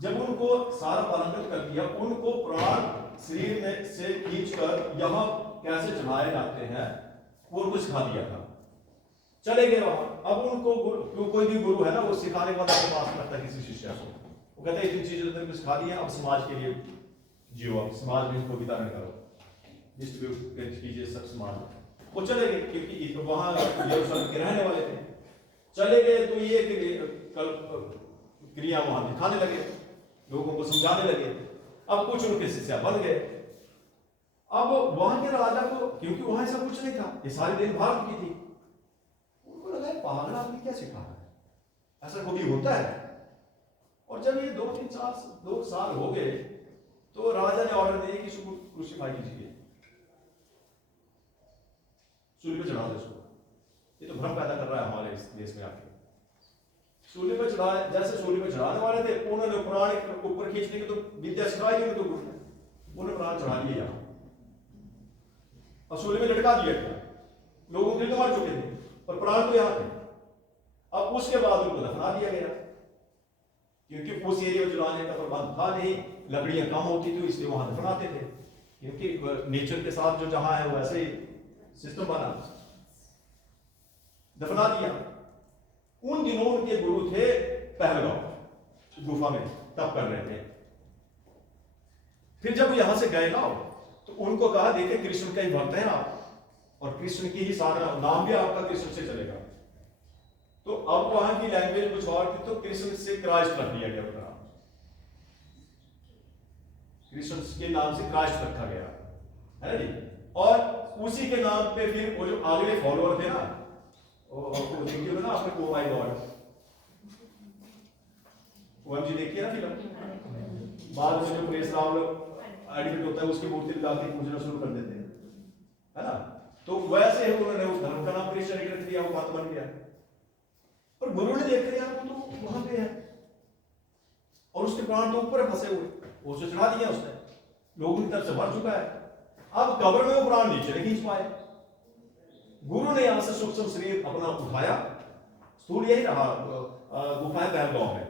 जब उनको सारा पारंगत कर दिया, उनको प्राण शरीर में से खींचकर यहां कैसे चढ़ाए जाते हैं वो उनको सिखा दिया था। चले गए वहां। अब उनको कोई भी गुरु है ना, वो सिखाने के बाद अपने पास रखता है किसी शिष्य को, वो कहता है इतनी चीजें तुमने सिखा दी है, अब समाज के लिए जियो, अब समाज में इसको वितरण करो, डिस्ट्रीब्यूट कीजिए सब समाज में। वो चले गए, क्योंकि वहां यरूशलेम के रहने वाले थे। चले गए तो ये क्रिया वहां दिखाने लगे, लोगों को समझाने लगे। अब कुछ उनके शिष्य बन गए। अब वहां के राजा को, क्योंकि वहां ऐसा कुछ नहीं था, ये सारी देन भारत की थी, उनको लगा पागल आदमी क्या सिखा रहा है, ऐसा कभी होता है। और जब ये 2 साल हो गए तो राजा ने ऑर्डर दिया कि इसको क्रूसिफाई कीजिए, सूली पे चढ़ा दो इसको। ये तो भ्रम पैदा कर रहा है हमारे इस देश में आके। सूली पे चढ़ा, जैसे सूली पे चढ़ाने वाले थे, उन्होंने प्राण ऊपर खींचने की तो विद्या सिखाई उनको गुरु ने, उन्होंने प्राण चढ़ा दिए यहाँ, और सूली में लटका दिया गया। लोग उंगली तो मार चुके थे, पर प्राण तो यहाँ थे। अब उसके बाद उनको दफना दिया गया, क्योंकि उस एरिया में जलाने का प्रबंध था नहीं, लकड़ियां कम होती थी, इसलिए वहां दफनाते थे, क्योंकि नेचर के साथ जो जहां है वैसे ही सिस्टम बना, दफना दिया। उन दिनों उनके गुरु थे पहलगांव गुफा में तप कर रहे थे। फिर जब यहां से गए ना, तो उनको कहा देखिए कृष्ण का ही भक्त है आप, और कृष्ण की ही साधना, नाम भी आपका कृष्ण से चलेगा। तो अब वहां की लैंग्वेज कुछ और थी, तो कृष्ण से क्राइस्ट रख दिया गया उनका नाम, कृष्ण के नाम से क्राइस्ट रखा गया है ना जी। और उसी के नाम पे फिर वो जो आगे फॉलोअर थे ना, वो देखिए ना आपने ओ माय गॉड, वो जी देखिए ना फिल्म, बाद में जो प्रेस रावल एडिट होता है उसकी मूर्ति लगा के पूजना शुरू कर देते हैं, है ना। तो वैसे ही उन्होंने उस धर्म का नाम कृष्ण रख दिया, वो बात बन गया। पर गुरु ने देखा यार वो तो वहां पे है, और उसके प्राण तो ऊपर फंसे हुए, उसे चढ़ा दिया उसने, लोगों की तरफ से भर चुका है। अब कब्र में वो प्राण नीचे नहीं खींच पाए। गुरु ने यहां से सूक्ष्म शरीर अपना उठाया, स्थूल यही रहा गुफाएं पहलगांव में,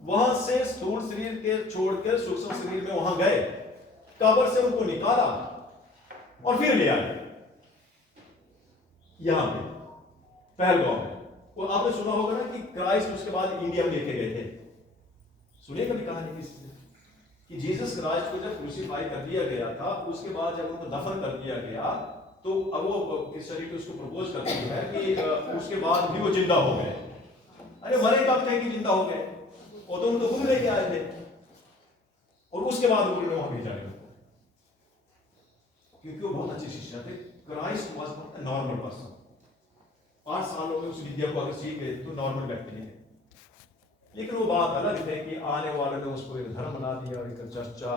वहां से स्थूल शरीर के छोड़कर सूक्ष्म शरीर में वहां गए, कब्र से उनको निकाला और फिर ले आए यहां पे पहलगांव में। और आपने सुना होगा ना कि क्राइस्ट उसके बाद इंडिया में लेके गए थे, सुनिए कभी कहानी किसी से कि जीसस क्राइस्ट को जब क्रूसीफाई कर दिया गया था, उसके बाद जब उनको दफन कर दिया गया तो अब वो क्रिश्चियनिटी उसको प्रपोज करती है कि उसके बाद भी वो जिंदा हो गए। अरे मरे कब थे कि जिंदा हो गए? और तो उनको घूम लेके आए थे और उसके बाद उन्होंने वहां भेजा गया, क्योंकि वो बहुत अच्छे शिष्य थे। Christ was not a normal person. 5 सालों में उस विद्या को अगर सीख गए तो नॉर्मल व्यक्ति नहीं है। लेकिन वो बात अलग है कि आने वाले ने उसको एक धर्म बना दिया, एक चर्चा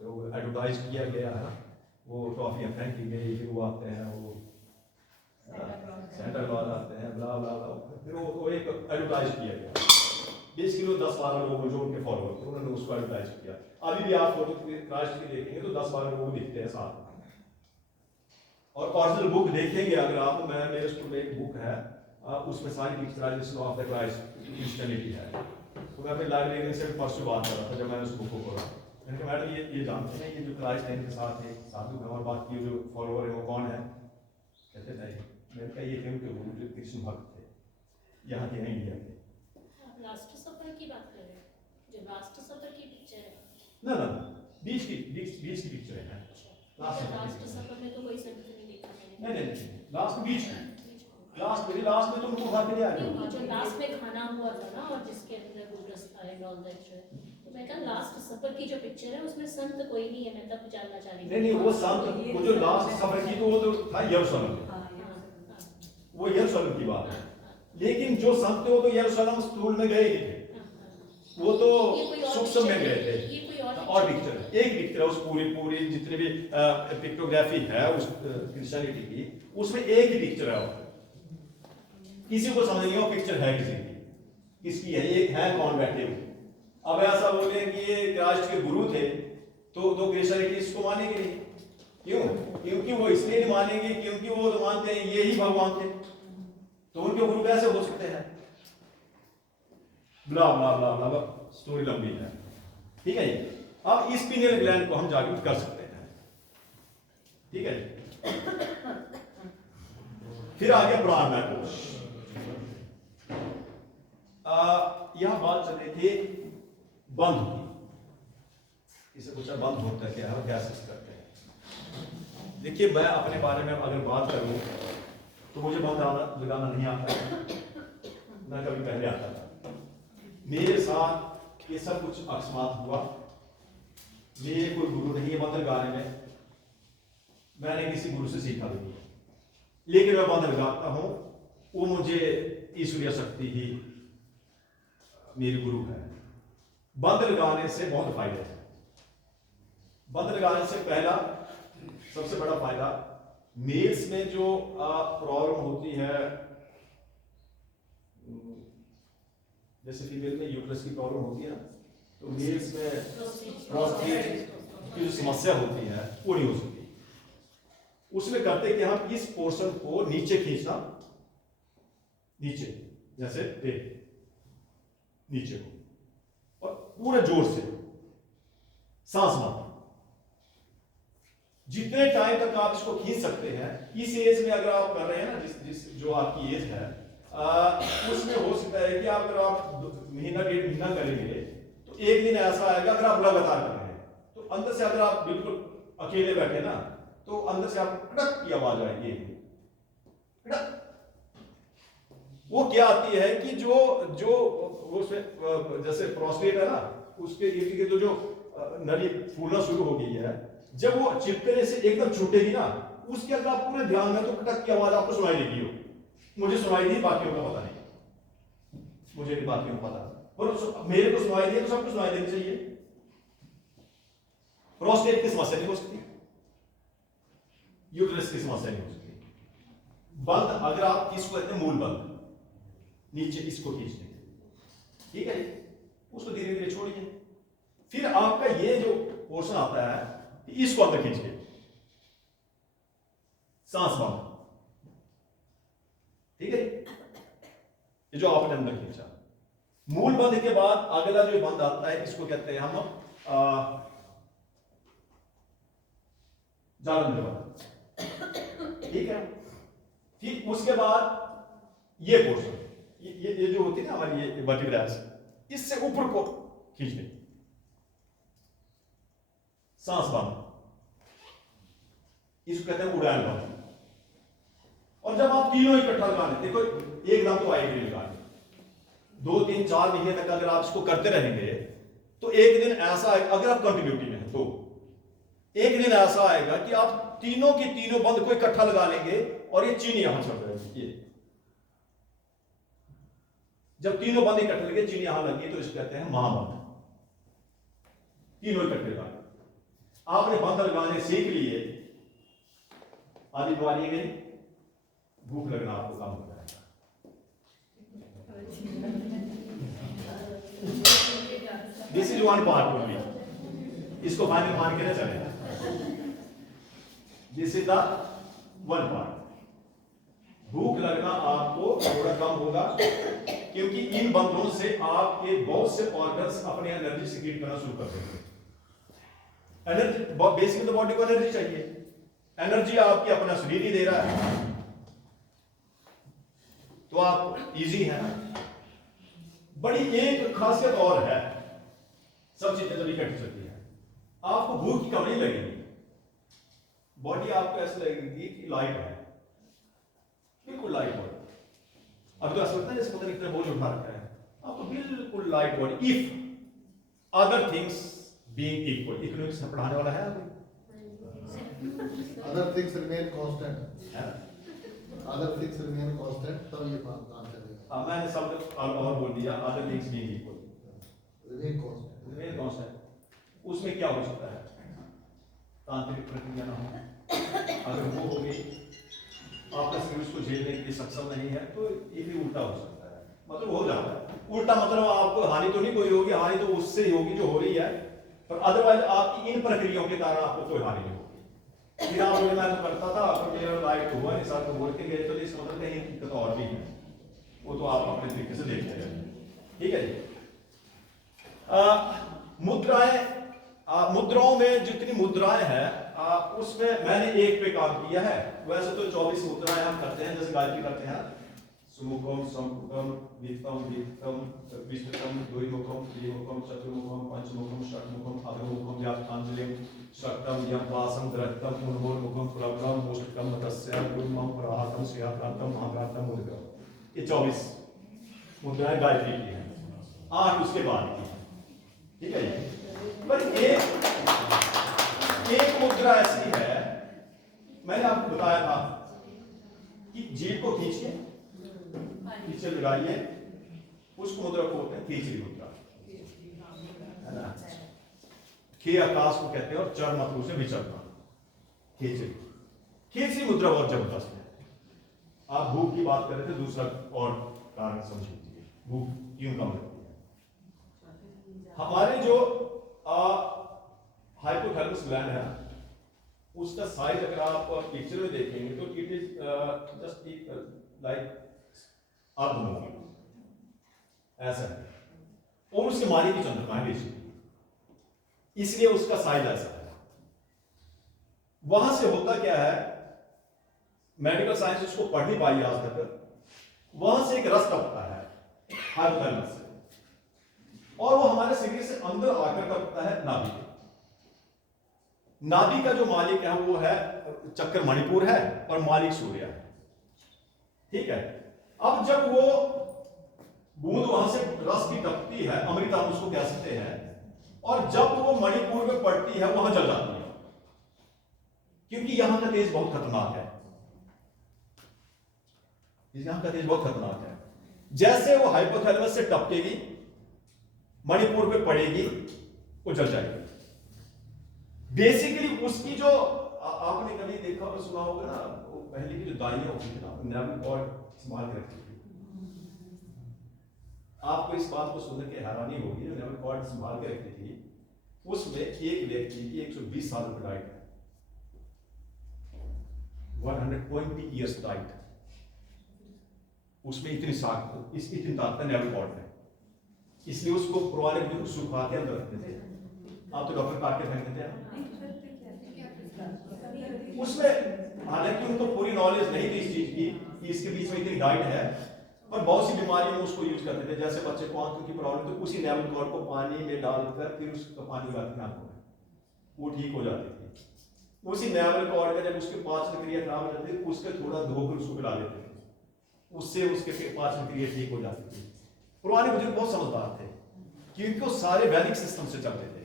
एडवर्टाइज किया गया है, वो टॉफियां फेंकी गई, फिर वो आते हैं, वो सेंटर क्लॉज आते हैं, ब्ला ब्ला ब्ला, फिर वो एक एडवर्टाइज किया गया। बेसिकली 10-12 लोग जो उनके फॉलोअर थे उन्होंने उसको एडवर्टाइज किया। अभी भी आप फोटो क्राइस्ट की देखेंगे तो 10-12 लोग दिखते हैं साथ में। और ओरिजिनल बुक देखेंगे अगर आप, मेरे स्कूल में एक बुक है, उसमें सारी picturisation of the Christ Christianity है। तो मैं अपने लाइब्रेरियन से परसों बात कर रहा था जब मैंने उस बुक को पढ़ा। मैंने कहा मैडम ये जानते हैं ये जो क्राइस्ट है इनके साथ एक साधु है और बाकी जो फॉलोअर है वो कौन है? कहते नहीं। मैंने कहा ये थे उनके गुरु जो कृष्ण भक्त थे, यहाँ के हैं, इंडिया के। आप लास्ट सफर की बात कर रहे हैं, जो लास्ट सफर की पिक्चर है? ना बीच की पिक्चर है। लास्ट सफर में तो कोई संत नहीं देखा मैंने। नहीं, लास्ट बीच में लास्ट में तो उनको खाते आ गए। जो लास्ट में खाना हुआ था ना और जिसके अंदर गुरस था एंड ऑल दैट, तो मैं कहा लास्ट सफर की जो पिक्चर है उसमें संत कोई नहीं है, मैं तब जानना चाह रही थी। नहीं वो संत, वो जो लास्ट सफर की तो वो तो था यरूशलेम, वो यरूशलेम की बात है। लेकिन जो संत थे वो तो यरूशलेम स्थूल में गए ही थे, वो तो सूक्ष्म में गए थे। और पिक्चर है, एक पिक्चर है उस पूरी जितनी भी पिक्टोग्राफी है उस क्रिश्चियनिटी की, उसमें एक ही पिक्चर है। किसी को समझ नहीं हो पिक्चर है किसकी है, एक है कौन बैठे हुए। अब ऐसा बोले कि ये क्राइस्ट के गुरु थे तो क्रिश्चियनिटी इसको मानेंगे नहीं। क्यों? क्योंकि वो इसलिए नहीं मानेंगे क्योंकि वो तो मानते हैं यही भगवान थे, तो उनके गुरु कैसे हो सकते हैं? ब्ला ब्ला ब्ला ब्ला, स्टोरी लंबी है, ठीक है जी। अब इस पीनियल ग्लैंड को हम जागृत कर सकते हैं, ठीक है जी। फिर आगे प्राणमय कोश। यह बात चल रही थी बंध की, इसे पूछा बंध होता क्या है, कैसे करते हैं। देखिए मैं अपने बारे में अगर बात करूं तो मुझे बंध लगाना नहीं आता है, ना कभी पहले आता था। मेरे साथ ये सब कुछ अकस्मात हुआ, मेरे कोई गुरु नहीं है बंध लगाने में, मैंने किसी गुरु से सीखा भी नहीं, लेकिन मैं बंध लगाता हूं, वो मुझे ईश्वरीय शक्ति ही मेरी गुरु है। बंध लगाने से बहुत फायदे हैं। बंध लगाने से पहला सबसे बड़ा फायदा, मेल्स में जो प्रॉब्लम होती है, जैसे फीमेल में यूट्रस की प्रॉब्लम होती है ना, तो मेल्स में प्रोस्टेट की जो समस्या होती है वो नहीं हो सकती। उसमें करते कि हम इस पोर्शन को नीचे खींचना, नीचे जैसे पेट नीचे को, और पूरे जोर से सांस मारना। जितने टाइम तक आप इसको खींच सकते हैं, इस एज में अगर आप कर रहे हैं ना, जिस जो आपकी एज है, उसमें हो सकता है कि अगर आप महीना 1.5 महीना करेंगे तो एक दिन ऐसा आएगा अगर आप लगातार कर रहे हैं तो अंदर से अगर आप बिल्कुल अकेले बैठे ना तो अंदर से आप कड़क की आवाज आएगी, कड़क। वो क्या आती है कि जो उसमें जैसे प्रोस्टेट है ना, उसके इर्द गिर्द जो नली फूलना शुरू हो गई है, जब वो चिपकने से एकदम छूटेगी ना, उसके अगर आप पूरे ध्यान में तो कटक की आवाज आपको सुनाई देगी हो। मुझे सुनाई दी, बाकियों का पता नहीं, मुझे नहीं बाकियों को पता, पर मेरे को सुनाई दी तो सबको सुनाई देनी चाहिए। प्रोस्टेट की समस्या नहीं हो सकती, यूट्रस की समस्या नहीं हो सकती। बंद अगर आप इसको कहते हैं मूल बंद, नीचे इसको खींचने, ठीक है, उसको धीरे धीरे छोड़िए। फिर आपका ये जो पोर्शन आता है इसको अंदर खींचिए, सांस बंद, ठीक है। ये जो आपने अंदर खींचा, मूल बंद के बाद अगला जो बंद आता है इसको कहते हैं हम जालंधर बंद, ठीक है। फिर उसके बाद ये पोर्शन, ये जो होती है ना हमारी ये वर्टिब्रास, इससे ऊपर को खींच दें, सांस बंद, इसको कहते हैं उड़ान बंद। और जब आप तीनों इकट्ठा लगा लेते, देखो एकदम तो आएगी नहीं लगाने, 2 3 4 महीने तक अगर आप इसको करते रहेंगे तो एक दिन ऐसा आएगा, अगर आप कंटिन्यूटी में है तो एक दिन ऐसा आएगा कि आप तीनों की तीनों बंद को इकट्ठा लगा लेंगे और ये चीनी यहां चल रही है। जब तीनों बंद इकट्ठे लगे, चीनी यहां लगी, तो इसको कहते हैं महाबंद, तीनों इकट्ठे लगा। आपने बंद लगाने सीख लिए, आधी बीमारी गई, भूख लगना आपको कम हो जाएगा। This is one part only, इसको फाइनल मान के ना चले। This is the one part. भूख लगना आपको थोड़ा कम होगा, क्योंकि इन बंदों से आपके बहुत से ऑर्गन्स अपने एनर्जी सीक्रेट करना शुरू कर देंगे। एनर्जी, बेसिकली तो बॉडी को एनर्जी चाहिए, एनर्जी आपकी अपना शरीर ही दे रहा है, तो आप इजी है। बड़ी एक खासियत और है, सब चीजें जब इकट्ठी चलती है, आपको भूख की कम नहीं लगेगी, बॉडी आपको ऐसे लगेगी कि लाइट है, बिल्कुल लाइट बॉडी। अब तो ऐसा लगता है जैसे पता नहीं कितना बोझ उठा रखा है, आपको बिल्कुल light body. If other things being equal, economics में पढ़ाने वाला है अभी, Other things remain constant. Other things remain constant, तब ये बात काम चलेगा। मैंने सब और बोल दिया, other things being equal, Remain constant. Remain constant. उसमें क्या हो सकता है, तांत्रिक प्रक्रिया ना हो, अगर वो हो गई, आपका शरीर उसको झेलने के लिए सक्षम नहीं है, तो ये भी उल्टा हो सकता है, मतलब हो जाता है उल्टा। मतलब आपको हानि तो नहीं कोई होगी, हानि तो उससे ही होगी जो हो रही है, पर अदरवाइज आपकी इन प्रक्रियाओं के कारण आपको कोई हानि नहीं होगी। फिर आप बोले मैं तो करता था, पर मेरा लाइट हुआ नहीं, साथ में बोल के गए, तो इस मतलब कहीं हकीकत और भी है, वो तो आप अपने तरीके से देखते हैं। ठीक है जी। मुद्राएं, मुद्राओं में जितनी मुद्राएं हैं, उसमें मैंने एक पे काम किया है। वैसे तो 24 मुद्राएं हम करते हैं, जैसे गायत्री करते हैं, सुमुखम, संमुखम, वित्तम, वित्तम, विष्णुतम, द्विमुखम, त्रिमुखम, चतुर्मुखम, पंचमुखम, षट्मुखम, अधोमुखम, व्याप्तांजलिम, शक्तम, यम, वासम, द्रष्टम, मुनमोर्मुखम, प्रबलम, मुष्टकम, मत्स्यम, गुरुमम, प्रहातम, सिंहाकांतम, महाभ्रातम, मुद्गम। ये 24 मुद्राएं गायत्री की हैं, 8 उसके बाद की। ठीक है जी। पर एक मुद्रा ऐसी है, मैंने आपको बताया था कि जीभ को खींचिए, पीछे लगाइए, उस मुद्रा को बोलते हैं खींचरी मुद्रा, है ना। खे आकाश को कहते हैं और चर मतरू से विचरना, खींचरी। खींचरी मुद्रा बहुत जबरदस्त है। आप भूख की बात कर रहे थे, दूसरा और कारण समझ लीजिए, भूख क्यों कम लगती है। हमारे जो हाइपोथैलेमस ग्लैंड है, उसका साइज अगर आप पिक्चर में देखेंगे तो इट इज जस्ट लाइक अर्ध, ऐसा है, और उसके माली की चंद्रमा है बेसिकली, इसलिए उसका साइज ऐसा है। वहां से होता क्या है, मेडिकल साइंस उसको पढ़ नहीं पाई आज तक, वहां से एक रस टपकता है हाइपोथैलेमस से, और वो हमारे शरीर से अंदर आकर टपकता है नाभि पे। नाभि का जो मालिक है वो है चक्र मणिपुर है, और मालिक सूर्य है। ठीक है। अब जब वो बूंद वहां से रस की टपकती है, अमृता हम उसको कह सकते हैं, और जब वो मणिपुर में पड़ती है वहां जल जाती है, क्योंकि यहां का तेज बहुत खतरनाक है, यहां का तेज बहुत खतरनाक है। जैसे वो हाइपोथैलेमस से टपकेगी, मणिपुर पे पड़ेगी, वो जल जाएगी। बेसिकली उसकी जो आपने कभी देखा और सुना होगा ना, वो पहले की जो दाइयां होती थी ना, नेवल कॉर्ड संभाल के रखती थी। आपको इस बात को सुनकर के हैरानी होगी, जो नेवल कॉर्ड संभाल के रखती थी, उसमें एक व्यक्ति की 120 साल की डाइट है, 120 इयर्स डाइट, उसमें इतनी ताकत नेवल कॉर्ड में, इसलिए उसको पुराने बुजुर्ग सुखा के अंदर रखते थे। आप तो डॉक्टर काट के फेंक देते हैं उसमें, हालांकि उनको पूरी नॉलेज नहीं थी इस चीज की कि इसके बीच में इतनी डाइट है, पर बहुत सी बीमारियों में उसको यूज करते थे। जैसे बच्चे को आंखों की प्रॉब्लम, तो उसी नेवल कॉर्ड को पानी में डालकर फिर उसका पानी लगाते थे आंखों में, वो ठीक हो जाती थी। उसी नेवल कॉर्ड का जब उसके पाचन क्रिया खराब हो जाती थी, उसके थोड़ा धोकर उसको पिला देते थे, उससे उसके पाचन क्रिया ठीक हो जाती थी। पुराने बुजुर्ग बहुत समझदार थे, क्योंकि वो सारे वैदिक सिस्टम से चलते थे।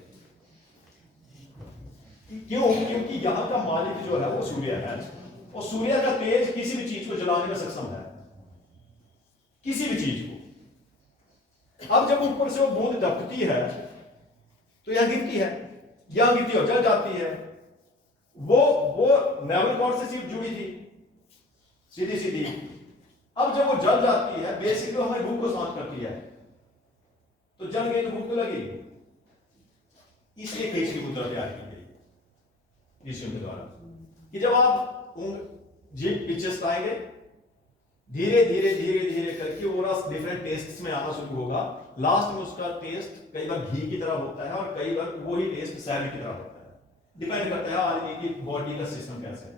क्यों? क्योंकि यहाँ का मालिक जो है वो सूर्य है, और सूर्य का तेज किसी भी चीज को जलाने में सक्षम है, किसी भी चीज को। अब जब ऊपर से वो बूंद टपकती है तो यह गिरती है, यह गिरती और जल जाती है। वो नेवल कॉर्ड से सिर्फ जुड़ी थी सीधी सीधी। अब जब वो जल जाती है, बेसिकली हमारी भूख को शांत करती है, तो जल गई तो भूख तो लगेगी, इसलिए केसरी मुद्रा तैयार की गई ऋषियों के द्वारा, कि जब आप जीभ पीछे सताएंगे, धीरे धीरे धीरे धीरे करके वो रस डिफरेंट टेस्ट्स में आना शुरू होगा। लास्ट में उसका टेस्ट कई बार घी की तरह होता है, और कई बार वही टेस्ट शहद की तरह होता है, डिपेंड करता है आदमी की बॉडी का सिस्टम कैसा है।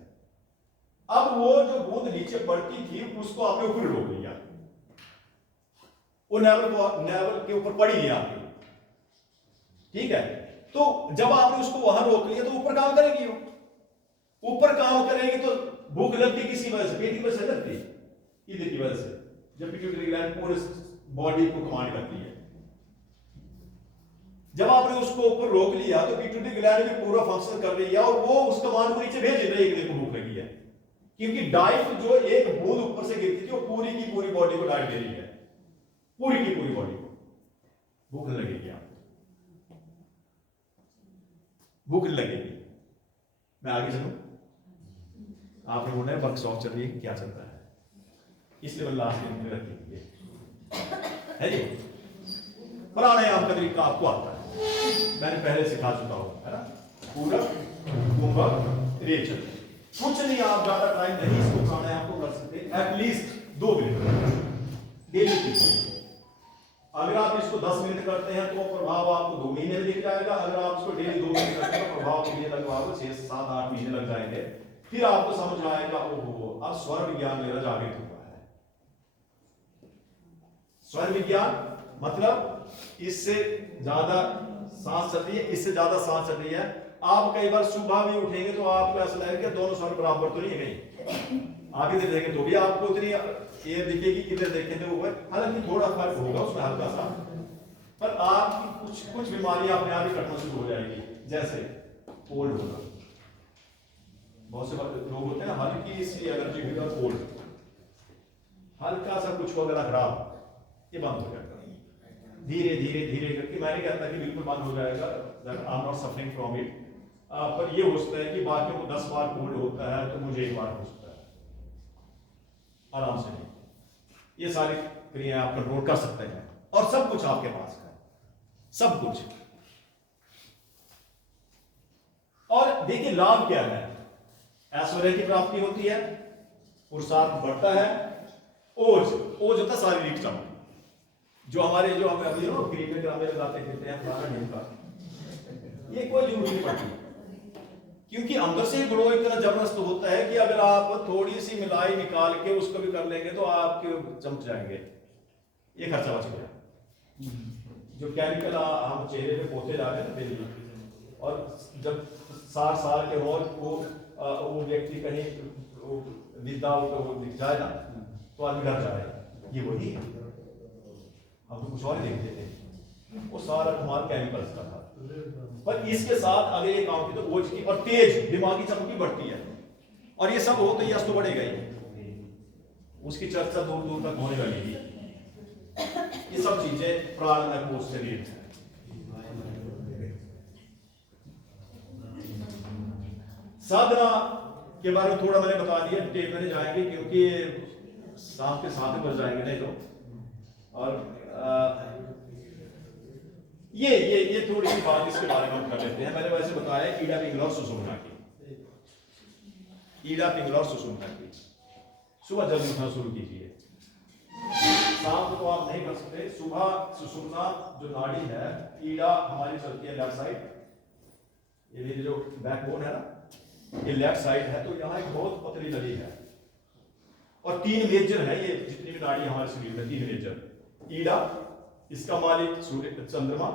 अब वो जो बूंद नीचे पड़ती थी, उसको आपने ऊपर रोक लिया, वो नेवल के ऊपर पड़ी नहीं आती, ठीक है। तो जब आपने उसको वहां रोक लिया, तो ऊपर काम करेगी, वो ऊपर काम करेगी तो भूख लगती किसी वजह से, पेट की वजह से लगती, इधर की वजह से, जब पिट्यूटरी ग्लैंड पूरे बॉडी को कमांड करती है। जब आपने उसको ऊपर रोक लिया, तो पिट्यूटरी ग्लैंड भी पूरा फंक्शन कर रही है, और वो उस कमांड को नीचे भेज रही है कि देखो भूख लगी है, क्योंकि डाइट जो एक बूंद ऊपर से गिरती थी, वो पूरी की पूरी बॉडी को डाइट दे रही है, पूरी की पूरी बॉडी को भूख लगेगी, आपको भूख लगेगी। मैं आगे चलूं, आपने बोला है वर्कशॉप चल रही है, क्या चलता है, इसलिए मैं लास्ट में रखी है जी। प्राणायाम का तरीका आपको आता है, मैंने पहले सिखा चुका हूं, है ना, पूरक, कुंभक, रेचल। कुछ नहीं, आप ज्यादा टाइम नहीं इसको प्राणायाम को कर सकते, एटलीस्ट 2 मिनट डेली। अगर आप इसको 10 मिनट करते हैं तो प्रभाव आपको 2 महीने में दिख जाएगा। अगर आप इसको डेली 2 मिनट करते हैं तो प्रभाव के लिए लगभग 6, 7, 8 महीने लग जाएंगे। फिर आपको समझ आएगा, ओहो, अब स्वर विज्ञान मेरा जागृत हुआ है। स्वर विज्ञान मतलब इससे ज्यादा सांस चल रही है, इससे ज्यादा सांस चल रही है। आप कई बार सुबह भी उठेंगे तो आपको ऐसा लगेगा कि दोनों स्वर बराबर तो नहीं है कहीं, आप इधर देखेंगे तो भी आपको उतनी ये दिखेगी, इधर देखेंगे तो ऊपर, हालांकि थोड़ा फर्क होगा उसमें हल्का सा, पर आपकी कुछ बीमारियां अपने आप ही कटना शुरू हो जाएगी। जैसे कोल्ड होना, बहुत से लोग होते हैं ना, हल्की सी एलर्जी हुई और कोल्ड, हल्का सा कुछ हो गला खराब, ये बंद हो जाएगा धीरे धीरे धीरे करके। मैं नहीं कहता कि बिल्कुल बंद हो जाएगा, I am not suffering from it, पर ये हो सकता है कि बाकियों को 10 बार कोल्ड होता है तो मुझे 1 बार हो सकता है, आराम से नहीं। ये सारी क्रियाएं आप कंट्रोल कर सकते हैं, और सब कुछ आपके पास है, सब कुछ। और देखिए लाभ क्या है, ऐश्वर्य की प्राप्ति होती है, पुरुषार्थ बढ़ता है, ओज होता है शारीरिक श्रम, जो हम अभी क्रीम में ग्रामे लगाते फिरते हैं फलाना ढेमका, ये कोई जरूरत नहीं पड़ती, क्योंकि अंदर से ग्लो इतना जबरदस्त होता है कि अगर आप थोड़ी सी मिलाई निकाल के उसको भी कर लेंगे तो आपके चमक जाएंगे, ये खर्चा बच गया। जो केमिकल हम चेहरे पे पोते जा रहे हैं ना डेली, और जब 60 साल के हो वो व्यक्ति कहीं विदाउट दिख जाए ना तो आदमी डर जाए, ये वही है, हम तो कुछ और देखते थे, वो सारा कमाल केमिकल्स का था। पर इसके साथ अगर ये काम की तो ओज की और तेज दिमागी चमकी बढ़ती है, और ये सब हो तो यश तो बढ़ेगा ही, उसकी चर्चा दूर दूर तक होने वाली है। ये सब चीजें प्राणमय कोष से रिलेटेड है। साधना के बारे में थोड़ा मैंने बता दिया, टेप में जाएंगे क्योंकि सांप के साथ बच जाएंगे नहीं तो। और ये थोड़ी सी बात इसके बारे में हम कर लेते हैं। मैंने वैसे बताया ईडा पिंगला और सुषुम्ना की, ईडा पिंगला और सुषुम्ना की। सुबह जल्दी उठना शुरू कीजिए, शाम को तो आप नहीं कर सकते। सुबह सुषुम्ना जो नाड़ी है, ईडा हमारी चलती है लेफ्ट साइड, ये जो बैकबोन है ना, ये लेफ्ट साइड है, तो यहाँ एक बहुत पतली नली है, और 3 मेजर है, ये जितनी भी नाड़ी हमारे शरीर में 3 मेजर। ईड़ा, इसका मालिक सूर्य चंद्रमा,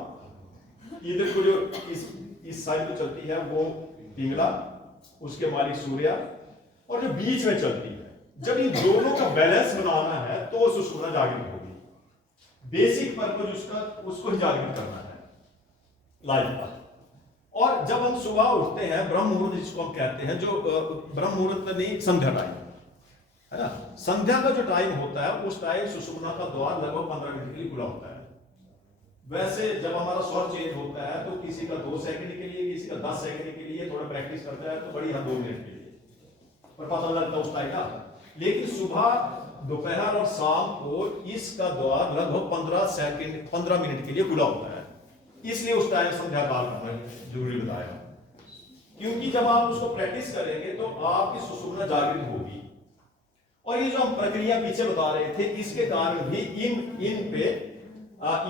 इधर को जो इस साइड को चलती है वो पिंगला, उसके मालिक सूर्य, और जो बीच में चलती है। जब इन दोनों का बैलेंस बनाना है तो सुषुम्ना जागृत होगी। बेसिक पर्पज उसका उसको ही जागृत करना है लाइफ का। और जब हम सुबह उठते हैं, ब्रह्म मुहूर्त जिसको हम कहते हैं, जो ब्रह्म मुहूर्त नहीं, संध्या टाइम है ना, संध्या का जो टाइम होता है उस टाइम सुषुम्ना का द्वार लगभग 15 मिनट के लिए खुला होता है। वैसे जब हमारा स्वर चेंज होता है तो किसी का 2 सेकंड के लिए, किसी का 10 सेकंड के लिए, थोड़ा प्रैक्टिस करता है तो बड़ी 2 मिनट के लिए, पर पता लगता उस टाइम का। लेकिन सुबह, दोपहर और शाम को इसका द्वार लगभग 15 मिनट के लिए खुला होता है। इसलिए उस टाइम संध्या काल करना जरूरी बताया, क्योंकि जब आप उसको प्रैक्टिस करेंगे तो आपकी सुषुम्ना जागृत होगी। और ये जो हम प्रक्रिया पीछे बता रहे थे, इसके कारण भी इन पे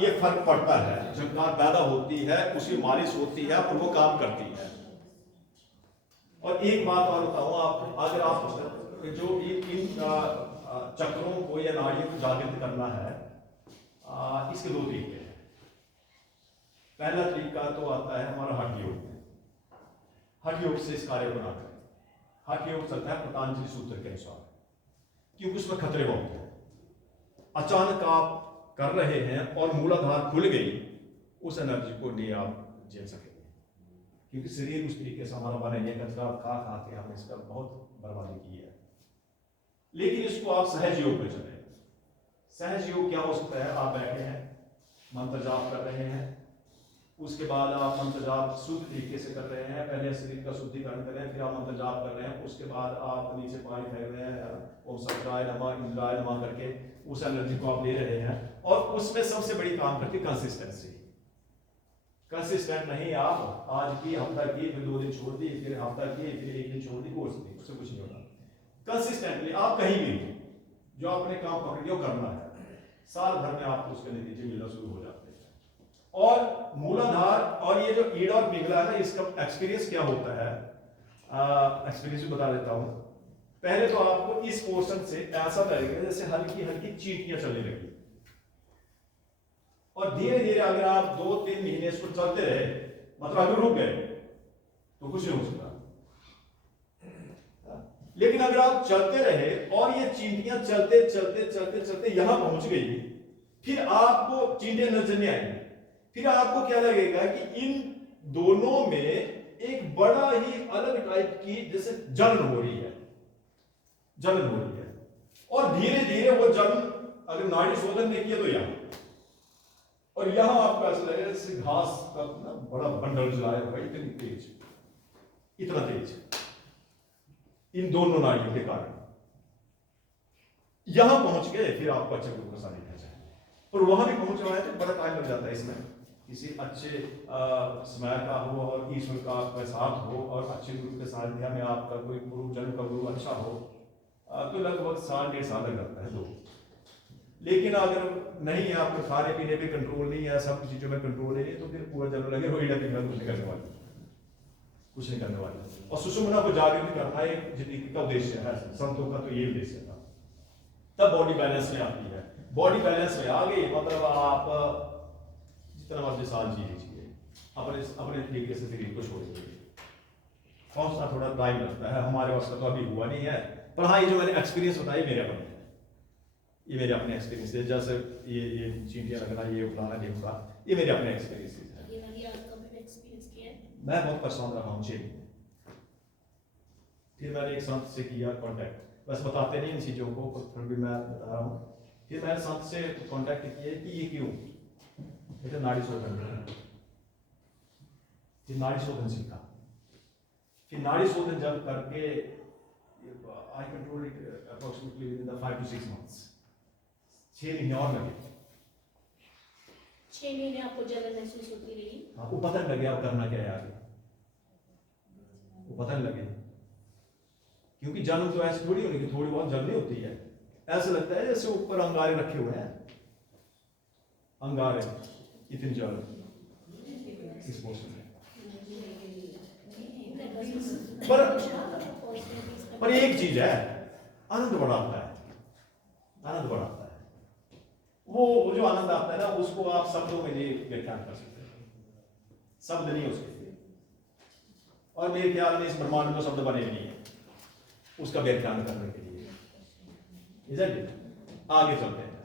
ये फर्क पड़ता है। झंकार पैदा होती है, उसकी मालिश होती है और वो काम करती है। और एक बात और बताऊं, आप अगर आप जो इन चक्रों को या नाड़ियों को जागृत करना है, इसके 2 तरीके हैं। पहला तरीका तो आता है हमारा हठ योग। हठ योग से इस कार्य को ना करें। हठ योग चलता है पतंजलि सूत्र के अनुसार, क्योंकि उसमें खतरे बहुत हैं। अचानक आप कर रहे हैं और मूलाधार खुल गई, उस एनर्जी को नहीं आप झेल सकेंगे, क्योंकि शरीर उस तरीके से हमारा बना नहीं है। कचरा खा खा के हमने इसका बहुत बर्बादी की है। लेकिन इसको आप सहज योग में चले। सहज योग क्या हो सकता है? आप बैठे हैं, मंत्र जाप कर रहे हैं, उसके बाद आप मंत्र जाप शुद्ध तरीके से कर रहे हैं। पहले शरीर का शुद्धिकरण करें, फिर आप मंत्र जाप कर रहे हैं, उसके बाद आप नीचे पानी फेंक रहे हैं, ओम सत्याय नमः, इंद्राय नमः करके उस एनर्जी को आप ले रहे हैं। और उसमें सबसे बड़ी काम करती है कंसिस्टेंसी। कंसिस्टेंट नहीं आप आज की, हफ्ता की, फिर 2 दिन छोड़ दी, फिर हफ्ता की, फिर 1 दिन छोड़ दी, कोर्स नहीं, उससे कुछ नहीं होगा। कंसिस्टेंटली आप कहीं भी जो आपने काम पकड़ वो करना है, साल भर में आपको उसके नतीजे मिलना शुरू हो जाते हैं। और मूलाधार और ये जो ईड़ा और पिंगला है ना, इसका एक्सपीरियंस क्या होता है, एक्सपीरियंस भी बता देता हूं। पहले तो आपको इस पोर्शन से ऐसा लगेगा जैसे हल्की हल्की चींटियां चलने लगी, और धीरे धीरे अगर आप 2-3 महीने इसको चलते रहे, मतलब अगर रुक गए तो कुछ नहीं हो सकता। लेकिन अगर आप चलते रहे और ये चींटियां चलते चलते चलते चलते यहां पहुंच गई, फिर आपको चींटियां नजर नहीं आएंगी। फिर आपको क्या लगेगा कि इन दोनों में एक बड़ा ही अलग टाइप की जैसे जलन हो रही है, जलन हो रही है। और धीरे धीरे वो जलन अगर नाड़ी शोधन ने किया तो यहां, और यहां आपको ऐसा लगेगा जैसे घास का बड़ा बंडल जलाया हुआ, इतनी तेज, इतना तेज, इन दोनों नाड़ियों के कारण यहां पहुंच गए। फिर आपको अच्छे गुरु का सानिध्य चाहिए, और वहां भी पहुंच रहा है तो बड़ा टाइम लग जाता है। इसमें किसी अच्छे समय का हो और ईश्वर का आपका साथ हो और अच्छे गुरु के सानिध्य में आपका कोई गुरुजन का गुरु अच्छा हो, तो लगभग 1.5 साल लग जाता है 2। लेकिन अगर नहीं है, आपको खाने पीने पे कंट्रोल नहीं है, सब चीजों में कंट्रोल नहीं है, तो फिर पूरा जन्म लगे वो ईड़ा पिंगला कुछ नहीं करने वाले, कुछ नहीं करने वाले। और सुषुम्ना को जागृत करना एक जिंदगी का उद्देश्य है, संतों का तो ये उद्देश्य था। तब बॉडी बैलेंस में आती है। बॉडी बैलेंस में आ गई मतलब आप जितना मर्जी साल जी लीजिए, अपने तरीके से शरीर को छोड़िए। पहुंचना थोड़ा टाइम लगता है, हमारे पास तो अभी हुआ नहीं है, पर हाँ ये जो मैंने एक्सपीरियंस बताया मेरे अपने, ये मेरे अपने एक्सपीरियंस है। जैसे ये चींटियां लगना, ये फलाना ढेमका, ये मेरे अपने एक्सपीरियंस है। ये वाली आपका भी एक्सपीरियंस किया है? मैं बहुत परेशान रहा हूँ 6 महीने। फिर मैंने एक संत से किया कांटेक्ट, बस बताते नहीं इन चीज़ों को, फिर भी मैं बता रहा हूँ। फिर मैंने संत से कांटेक्ट किया कि ये क्यों, मुझे नाड़ी शोधन, फिर नाड़ी शोधन सीखा। फिर नाड़ी शोधन जब करके आई control it approximately with in 5 to 6 months, 6 महीने और लगे। 6 महीने आपको जलन महसूस होती रही? हाँ, वो पता नहीं लगे अब करना क्या है आगे, वो पता नहीं लगे। क्योंकि जलन तो ऐसी थोड़ी होगी कि थोड़ी बहुत जलन होती है, ऐसा लगता है जैसे ऊपर अंगारे रखे हुए हैं, अंगारे इतनी जलन इस पोर्शन में। पर एक चीज है, आनंद बड़ा आता है। आनंद बढ़ाता है। वो जो आनंद आता है ना, उसको आप शब्दों में नहीं व्याख्यान कर सकते, शब्द नहीं उसके लिए। और मेरे ख्याल में इस ब्रह्मांड में शब्द बने नहीं है उसका व्याख्यान करने के लिए। आगे चलते हैं।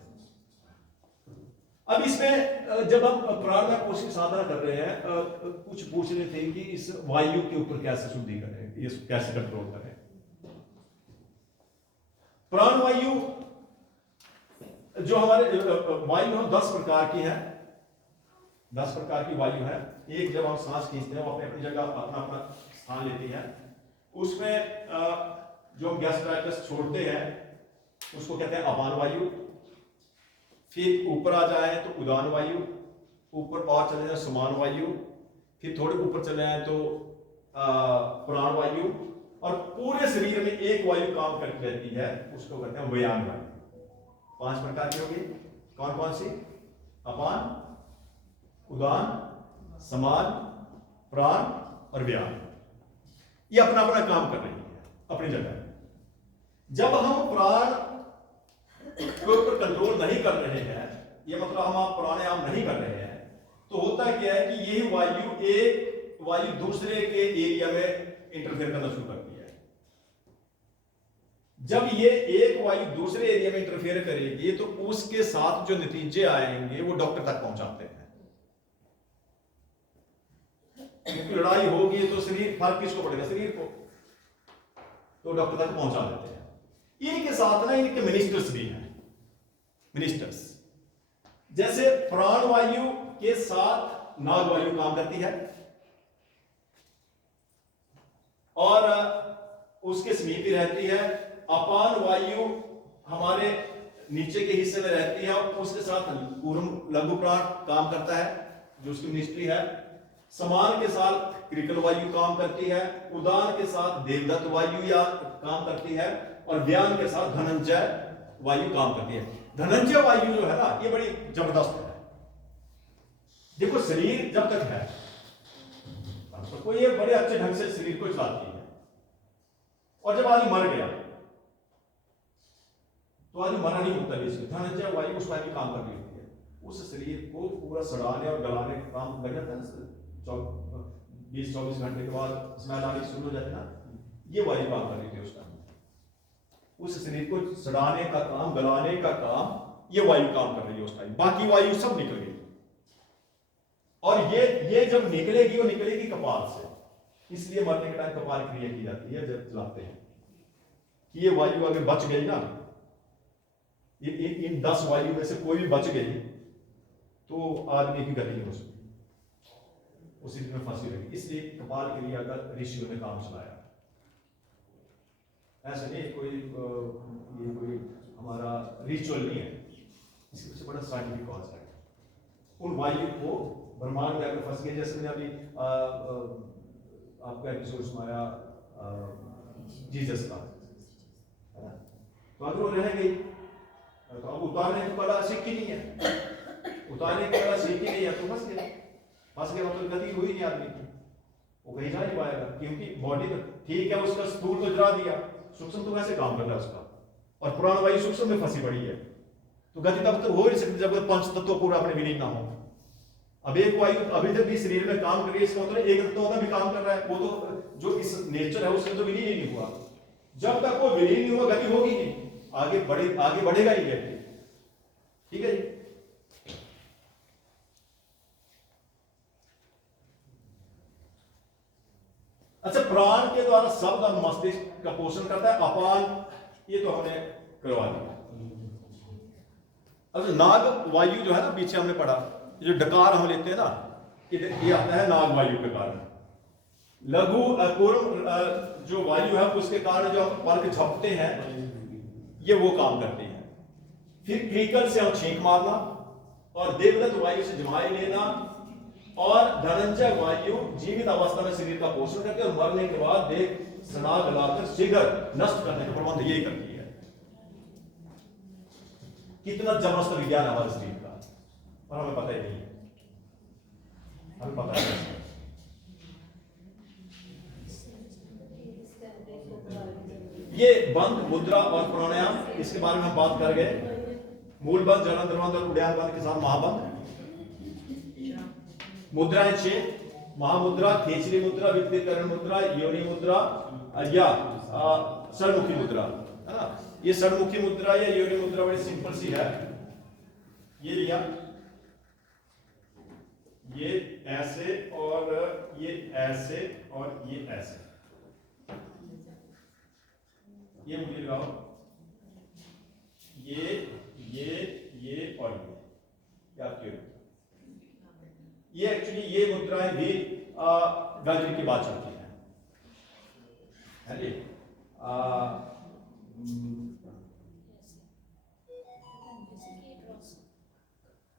अब इसमें जब हम प्राण में कोशिश साधना कर रहे हैं, कुछ पूछ रहे थे कि इस वायु के ऊपर कैसे शुद्धि करें, ये कैसे कंट्रोल करें। प्राण वायु जो हमारे वायु हम 10 प्रकार की है, 10 प्रकार की वायु है। एक जब हम सांस खींचते हैं वो अपनी अपनी जगह अपना अपना स्थान लेती है। उसमें जो हम गैस छोड़ते हैं उसको कहते हैं अपान वायु। फिर ऊपर आ जाए तो उदान वायु, ऊपर और चले जाए समान वायु, फिर थोड़े ऊपर चले जाए तो प्राण वायु, और पूरे शरीर में एक वायु काम करती रहती है, उसको कहते हैं व्यान वायु। 5 प्रकार की होगी। कौन कौन सी? अपान, उदान, समान, प्राण और व्यान। ये अपना अपना काम कर रही है अपनी जगह। जब हम प्राण के ऊपर कंट्रोल नहीं कर रहे हैं, ये मतलब हम प्राणायाम नहीं कर रहे हैं, तो होता क्या है कि यही वायु एक वायु दूसरे के एरिया में इंटरफेयर करना शुरू करती है। जब ये एक वायु दूसरे एरिया में इंटरफेयर करेगी तो उसके साथ जो नतीजे आएंगे वो डॉक्टर तक पहुंचाते हैं। क्योंकि लड़ाई होगी तो शरीर फर्क किसको पड़ेगा? शरीर को। तो डॉक्टर तक पहुंचा देते हैं। इनके साथ ना इनके मिनिस्टर्स भी हैं। मिनिस्टर्स जैसे प्राण वायु के साथ नाग वायु काम करती है और उसके समीप ही रहती है। अपान वायु हमारे नीचे के हिस्से में रहती है और उसके साथ कूर्म लघु प्राण काम करता है जो उसकी मिनिस्ट्री है। समान के साथ क्रिकल वायु काम करती है। उदान के साथ देवदत्त वायु या काम करती है और व्यान के साथ धनंजय वायु काम करती है। धनंजय वायु जो है ना, ये बड़ी जबरदस्त है। देखो शरीर जब तक है तो ये बड़े अच्छे ढंग से शरीर को चलाती है, और जब आदमी मर गया तो आदमी मरा नहीं होता। इसलिए धनंजय वायु उस वायु काम कर रही होती है, उस शरीर को पूरा सड़ाने और गलाने का काम लग जाता है। 20-24 घंटे के बाद स्मेल आनी शुरू हो जाती है ना, ये वायु काम कर रही थी उस टाइम। उस शरीर को सड़ाने का काम, गलाने का काम ये वायु काम कर रही है उस टाइम। बाकी वायु सब निकल गई, और ये जब निकलेगी वो निकलेगी कपाल से। इसलिए मरने के टाइम कपाल क्रिया की जाती है जब चलाते हैं कि ये वायु अगर बच गई ना, इन 10 वायु में से कोई भी बच गई तो आदमी की गति नहीं हो सकती, उसी में फांसी लगी। इसलिए कपाल क्रिया का ऋषियों ने काम चलाया। ऐसा नहीं ये कोई हमारा रिचुअल नहीं है, इसके पीछे बड़ा साइंटिफिक कॉज है। उन वायु को ब्रह्मांड में अगर फंस गए, जैसे मैंने अभी आपका एपिसोड सुनाया जीसस का, है ना, तो अगर वो रह गई तो अब उतारने की कला सीखी नहीं है, उतारने की कला सीखी नहीं है तो फंस गया मतलब गति हुई नहीं आदमी की, वो कहीं जा नहीं पाएगा। क्योंकि बॉडी तो ठीक है, उसका स्थूल तो जला दिया, सूक्ष्म तो वैसे काम कर रहा है उसका, और प्राण वायु सूक्ष्म में फंसी पड़ी है, तो गति तब तो हो नहीं सकती जब 5 तत्व पूरा अपने विलीन ना हो। अब एक वायु अभी तक भी शरीर में काम कर रही है, इसका मतलब एक तत्व भी काम कर रहा है, वो तो जो इस नेचर है उसमें तो विलीन ही नहीं हुआ। जब तक वो विलीन नहीं हुआ गति होगी नहीं, आगे बढ़ेगा ही व्यक्ति। ठीक है जी। अच्छा, प्राण के द्वारा शब्द और मस्तिष्क का पोषण करता है। अपान ये तो हमने करवा दिया। अब नाग वायु जो है ना, पीछे हमने पढ़ा, जो डकार हम लेते हैं ना, ये आता है नाग वायु के कारण। लघु कूर्म जो वायु है उसके कारण जो हम पलक झपकते हैं ये वो काम करती है। फिर क्रिकल से हम छींक मारना, और देवदत्त वायु से जमाई लेना, और धनंजय वायु जीवित अवस्था में शरीर का पोषण करके और मरने के बाद देह सड़ा गलाकर शीघ्र नष्ट करने का प्रबंध यही करती है। कितना जबरदस्त विज्ञान है हमारे शरीर का, और हमें पता ही नहीं है, हमें पता है। ये बंद मुद्रा और प्राणायाम, इसके बारे में हम बात कर गए। मूल बंध, जलन द्रवंध और उद्यान बंध के साथ महाबंध। मुद्राएं 6, महामुद्रा, खेचरी मुद्रा, विपरीतकरण मुद्रा, योनि मुद्रा या षडमुखी मुद्रा, है ना। ये षडमुखी मुद्रा या योनि मुद्रा बड़ी सिंपल सी है। ये लिया, ये ऐसे और ये ऐसे और ये ऐसे, ये मुझे लगाओ, ये और ये आपके, ये एक्चुअली ये मुद्राएं भी गायत्री की बात चलती है जी।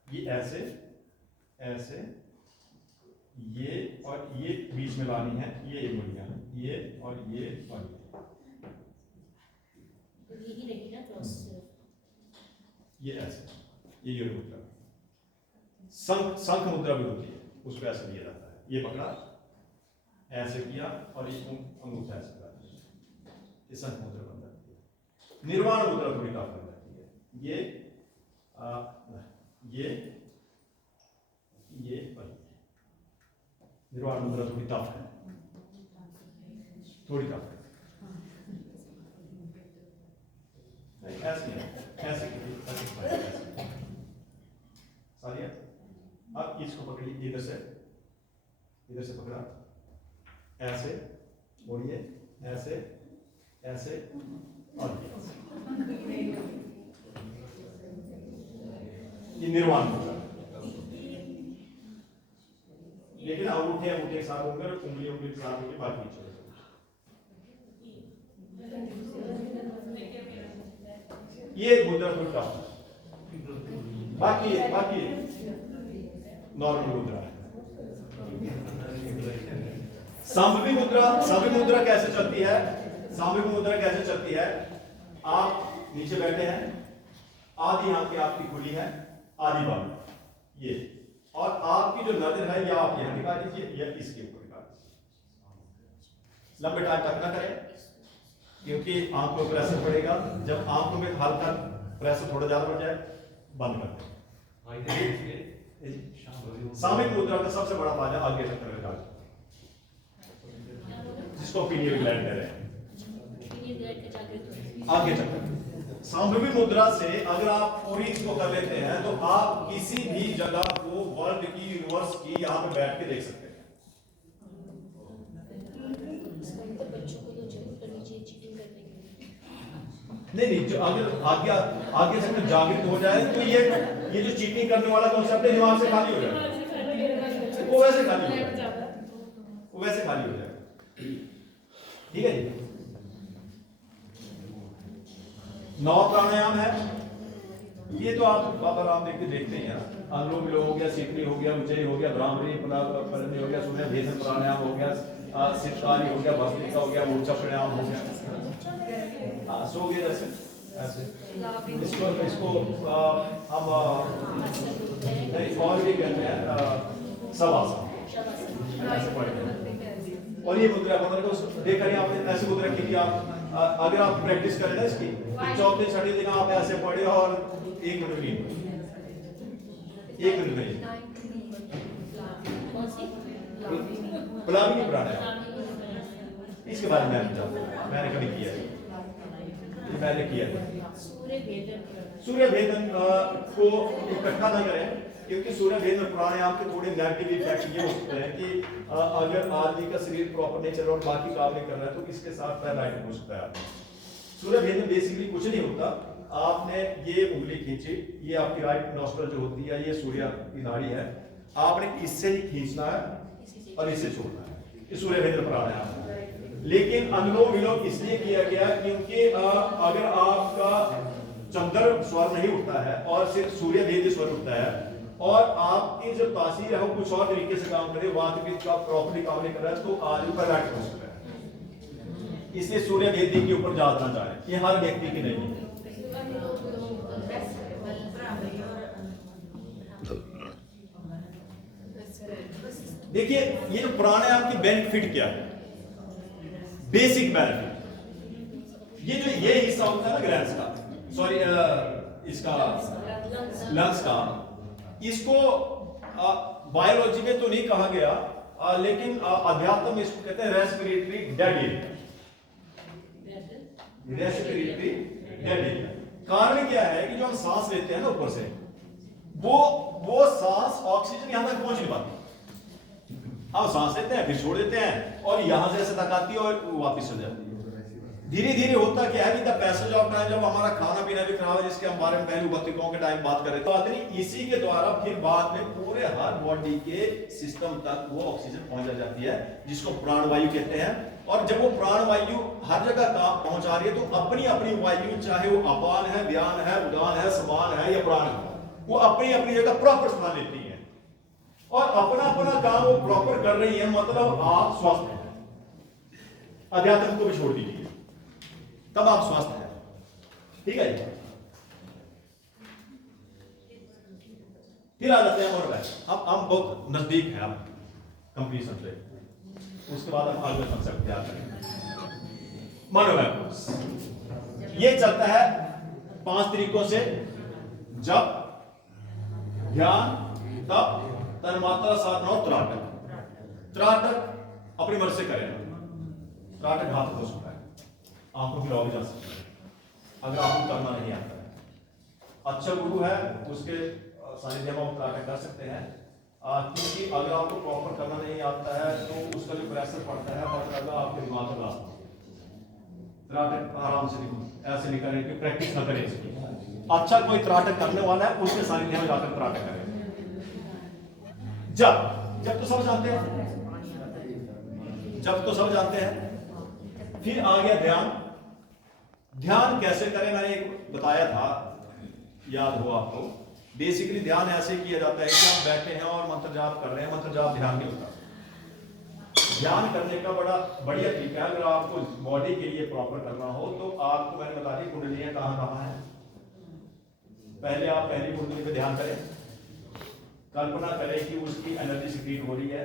ये ऐसे ऐसे, ये और ये बीच में लानी है, ये मुड़ियां, ये और ये और यही रही ना क्रॉस। ये ऐसे, ये योनि मुद्रा। शंख मुद्रा भी होती है, उसको ऐसे लिया जाता है, ये पकड़ा, ऐसे किया और ये अंगूठा ऐसे करा, ये शंख मुद्रा बन जाती है। निर्वाण मुद्रा थोड़ी टफ बन जाती है, ये और ये। निर्वाण मुद्रा थोड़ी टफ है, थोड़ी टफ है। ऐसे है, ऐसे सारिया। अब इसको पकड़िए, इधर से पकड़ा, ऐसे मोड़िए, ऐसे ऐसे और ये निर्वाण मुद्रा। लेकिन अंगूठे के साथ होकर, उंगलियों के साथ होकर बाकी चले। ये मुद्रा थोड़ी टफ है, बाकी नॉर्मल मुद्रा है। सांभवी मुद्रा कैसे चलती है? सांभवी मुद्रा कैसे चलती है? आप नीचे बैठे हैं, आधी आंखें आपकी खुली है, आधी बंद, ये, और आपकी जो नजर है या आप यहां निकाल दीजिए या इसके ऊपर निकाल दीजिए। लंबे टाइम तक ना करें, क्योंकि आंखों पर प्रेशर पड़ेगा। जब आंखों में हल्का प्रेशर थोड़ा ज्यादा बढ़ जाए, बंद कर दें। सामयिक मुद्रा का सबसे बड़ा फायदा आगे तक करने का, जिसको पीनियल ग्लैंड कह रहे हैं, आगे तक। सांभवी मुद्रा से अगर आप पूरी इसको कर लेते हैं तो आप किसी भी जगह को वर्ल्ड की, यूनिवर्स की यहाँ पे बैठ के देख सकते हैं। नहीं, जो अगर आगे से जागृत हो जाए तो ये जो चीटिंग करने वाला कॉन्सेप्ट है, दिमाग से खाली हो जाएगा, वो वैसे खाली हो जाएगा, ठीक है जी। 9 प्राणायाम है, ये तो आप बाबा रामदेव के देखते हैं, अनुलोम विलोम हो गया, सीकरी हो गया, उज्जयी हो गया, भ्रामरी पलनी हो गया, सूर्य भेदन प्राणायाम हो गया, सिद्धारी हो गया, भस्त्रिका हो गया, मूर्छा प्राणायाम हो गया, सो गया जैसे ऐसे। इसको हम और भी कहते हैं शवासन। और ये मुद्रा देखा नहीं आपने, ऐसे मुद्रा की आप अगर आप प्रैक्टिस करें ना इसकी, चौथे छठे दिन आप ऐसे पढ़े और 1 मिनट नहीं, 1 मिनट नहीं, प्लाविनी प्राणायाम, इसके बारे में मैंने कभी किया है, मैंने किया है। सूर्य भेदन को इकट्ठा ना करें, क्योंकि सूर्य भेदन प्राणायाम के थोड़े नेगेटिव इफेक्ट ये होते हैं कि अगर आदमी का शरीर प्रॉपर नहीं चल रहा और बाकी काम नहीं कर रहा है तो इसके साथ पैरालाइटिस हो सकता है। सूर्य भेदन बेसिकली कुछ नहीं होता, आपने ये उंगली खींची, ये आपकी राइट नॉस्ट्रल जो होती है, ये सूर्य की नाड़ी है, आपने इससे ही खींचना है और इससे छोड़ना है, ये सूर्य भेदन प्राणायाम है। लेकिन अनुलोम विलोम इसलिए किया गया क्योंकि अगर आपका चंद्र स्वर नहीं उठता है और सिर्फ सूर्य भेद स्वर उठता है और आपकी जो तासीर है वो कुछ और तरीके से काम करे, वात का प्रॉपर्ली काम नहीं कर रहा है, तो आज ऊपर बैठ हो सकता है। इसलिए सूर्य भेदी के ऊपर ज्यादा ना जाए, ये हर व्यक्ति की नहीं है। देखिए ये जो प्राणायाम की बेनिफिट क्या है, बेसिक बेनिफिट, ये जो ये हिस्सा होता है ना ग्लैंड्स का, सॉरी इसका लंग्स का। इसको बायोलॉजी में तो नहीं कहा गया, लेकिन अध्यात्म में इसको कहते हैं respiratory dead area. Respiratory dead area. कारण क्या है कि जो हम सांस लेते हैं ना ऊपर से, वो सांस ऑक्सीजन यहां तक पहुंच नहीं पाती। हम सांस लेते हैं फिर छोड़ देते हैं और यहां से ऐसे तक आती है और वापस चल जाती है। धीरे धीरे होता क्या है कि द पैसेज ऑफ टाइम, जब हमारा खाना पीना भी खराब है, जिसके हम बारे में पहले बत्तिकों के टाइम बात कर रहे थे, तो नहीं इसी के द्वारा फिर बाद में पूरे हर बॉडी के सिस्टम तक वो ऑक्सीजन पहुंच जाती है, जिसको प्राणवायु कहते हैं। और जब वो प्राणवायु हर जगह काम पहुंचा रही है, तो अपनी अपनी वायु, चाहे वो अपान है, व्यान है, उदान है, समान है या प्राण है, वो अपनी अपनी जगह प्रॉपर स्थान लेती है और अपना अपना काम वो प्रॉपर कर रही है। मतलब आप स्वस्थ हैं, अध्यात्म को भी छोड़ दीजिए, तब आप स्वस्थ हैं। ठीक है जी। फिर आ जाते हैं और हम बहुत नजदीक हैं अब कंप्लीशन से, उसके बाद हम आगे कंसेप्ट याद करेंगे। मनोवैज्ञानिक ये चलता है 5 तरीकों से: जप, ध्यान, तप, तन्मात्रा, साधना और त्राटक। त्राटक अपनी मर्जी से करें। त्राटक हाथ हो सकता है, आंखों की रौब जा सकती है अगर आपको करना नहीं आता है। अच्छा गुरु है, उसके सानिध्य में आप त्राटक कर सकते हैं, क्योंकि अगर आपको प्रॉपर करना नहीं आता है तो उसका जो प्रेशर पड़ता है पड़ता है आपके दिमाग पर लास्ट। त्राटक आराम से ऐसे नहीं करें कि प्रैक्टिस ना करें इसकी। अच्छा कोई त्राटक करने वाला है, उसके सानिध्य में जाकर त्राटक करें। जब तो सब जानते हैं, जब तो सब जानते हैं। फिर आ गया ध्यान। ध्यान कैसे करें मैंने एक बताया था, याद हो आपको। बेसिकली ध्यान ऐसे किया जाता है कि आप बैठे हैं और मंत्र जाप कर रहे हैं। मंत्र जाप ध्यान नहीं होता। ध्यान करने का बड़ा बढ़िया तरीका है। अगर आपको बॉडी के लिए प्रॉपर करना हो तो आपको मैंने बता दी कुंडलियां कहां कहां है। पहले आप पहली कुंडली पे ध्यान करें, कल्पना करें कि उसकी एनर्जी सिक्रीट हो रही है।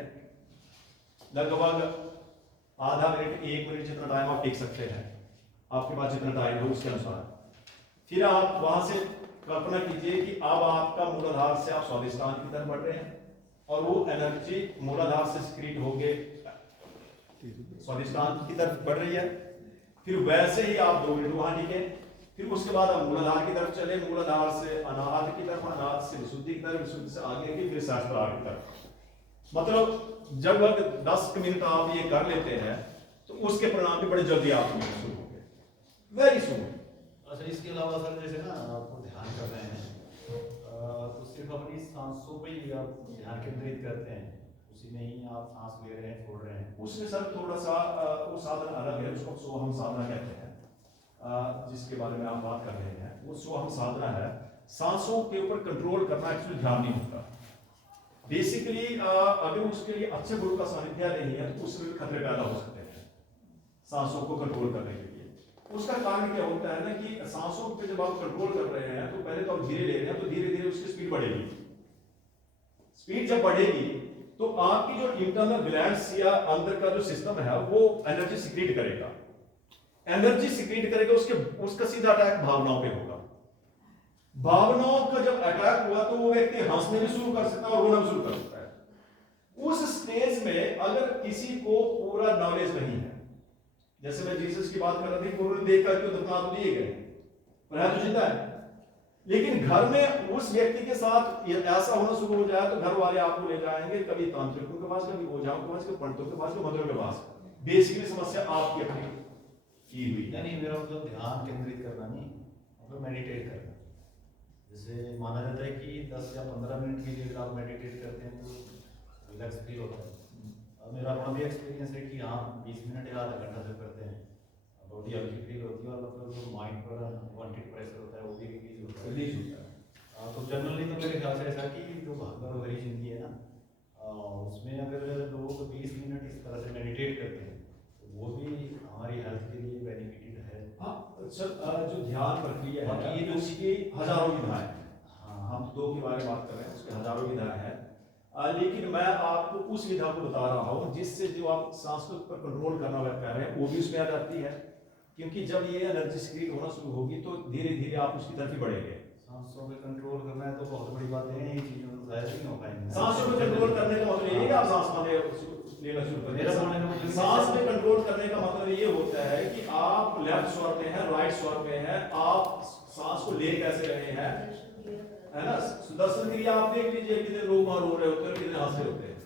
लगभग आधा मिनट 1 मिनट जितना टाइम आप टिक सकते हैं, आपके पास जितना टाइम हो उसके अनुसार। फिर आप वहां से कल्पना कीजिए कि अब आपका मूलाधार से आप स्वादिष्टान की तरफ बढ़ रहे हैं और वो एनर्जी मूलाधार से सिक्रीट होके स्वादिष्टान की तरफ बढ़ रही है। फिर वैसे ही आप 2 मिनट वहां टिके। फिर उसके बाद आप मूलाधार की तरफ चले, मूलाधार से अनाहत की तरफ, अनाहत से विशुद्धि की तरफ, विशुद्धि से आगे की, फिर सहस्त्रार की तरफ। मतलब जब 10 मिनट आप ये कर लेते हैं तो उसके परिणाम भी बड़े जल्दी आप शुरू होंगे, वेरी सुन। अच्छा, इसके अलावा सर जैसे ना आपको ध्यान कर रहे हैं तो सिर्फ अपनी सांसों पे ही आप ध्यान केंद्रित करते हैं, उसी में ही आप सांस ले रहे हैं, छोड़ रहे हैं? उसमें सर थोड़ा सा वो साधन अलग है, उसको सोहम साधना कहते हैं। जिसके बारे में आप बात कर रहे हैं वो सोहम साधना है। सांसों के ऊपर कंट्रोल करना एक्चुअली ध्यान नहीं होता। बेसिकली अगर उसके लिए अच्छे गुरु का सानिध्य नहीं है तो उसमें खतरे पैदा हो सकते हैं सांसों को कंट्रोल करने के लिए। उसका कारण क्या होता है ना कि सांसों पे जब आप कंट्रोल कर रहे हैं तो पहले तो आप धीरे ले रहे हैं, तो धीरे धीरे उसकी स्पीड बढ़ेगी। स्पीड जब बढ़ेगी तो आपकी जो इंटरनल ग्लैंड्स या अंदर का जो सिस्टम है वो एनर्जी सिक्रीट करेगा। एनर्जी सिक्रीट करेगा, उसका सीधा अटैक भावनाओं पे होगा। भावनाओं का जब अटैक हुआ तो वो व्यक्ति हंसने भी शुरू कर सकता है और रोना भी शुरू कर सकता है। उस स्टेज में अगर किसी को पूरा नॉलेज नहीं है, जैसे मैं जीसस की बात कर रहा था, उन्होंने देखा कि दफना तो दिए गए पर है तो जिंदा है, लेकिन घर में उस व्यक्ति के साथ ऐसा होना शुरू हो जाए तो घर वाले आपको ले जाएंगे कभी तांत्रिकों के पास, कभी ओझाओं के पास, कभी पंडितों के पास, कभी मंत्रों के पास। बेसिकली समस्या आपकी अपनी की हुई। नहीं, मेरा मतलब ध्यान केंद्रित करना नहीं, मतलब मेडिटेट करना। जैसे माना जाता है कि 10 या 15 मिनट के लिए अगर आप मेडिटेट करते हैं तो रिलैक्स फील होता है। मेरा अपना भी एक्सपीरियंस है कि हाँ 20 मिनट या आधा घंटा जब करते हैं बॉडी हल्की फील होती है और मतलब जो माइंड पर अनवांटेड प्रेशर होता है वो भी रिलीज होता है। तो जनरली तो मेरे ख्याल से ऐसा कि जो भागदौड़ भरी जिंदगी है ना, उसमें अगर लोग 20 मिनट इस तरह से मेडिटेट करते हैं तो वो भी हमारी हेल्थ के लिए बेनिफिटेड है। हाँ सर, जो ध्यान प्रक्रिया है ये तो उसकी हजारों विधाएं हैं। हाँ, हम 2 के बारे में बात कर रहे हैं, उसके हजारों विधाएं हैं। लेकिन मैं आपको उस विधा को बता रहा हूँ जिससे जो आप सांसों पर कंट्रोल करना कर रहे हैं वो भी उसमें आ जाती है। क्योंकि जब ये एनर्जी सिक्रीट होना शुरू होगी तो धीरे धीरे आप उसकी तरफ ही बढ़ेंगे। सांसों पे कंट्रोल करना है तो बहुत बड़ी बात है, ये चीज़ों तो शायद ही नहीं हो पाएंगे। सांसों पे कंट्रोल करने का मतलब ये है कि आप सांस लेना शुरू कर मेरा बोलने का मतलब सांस पे कंट्रोल करने का मतलब ये होता है कि आप लेफ्ट स्वर में हैं, राइट स्वर में हैं, आप सांस को ले कैसे रहे हैं, है ना। सुदर्शन क्रिया आप देख लीजिए, कितने लोग वहां रो रहे होते हैं, कितने हंस रहे होते हैं,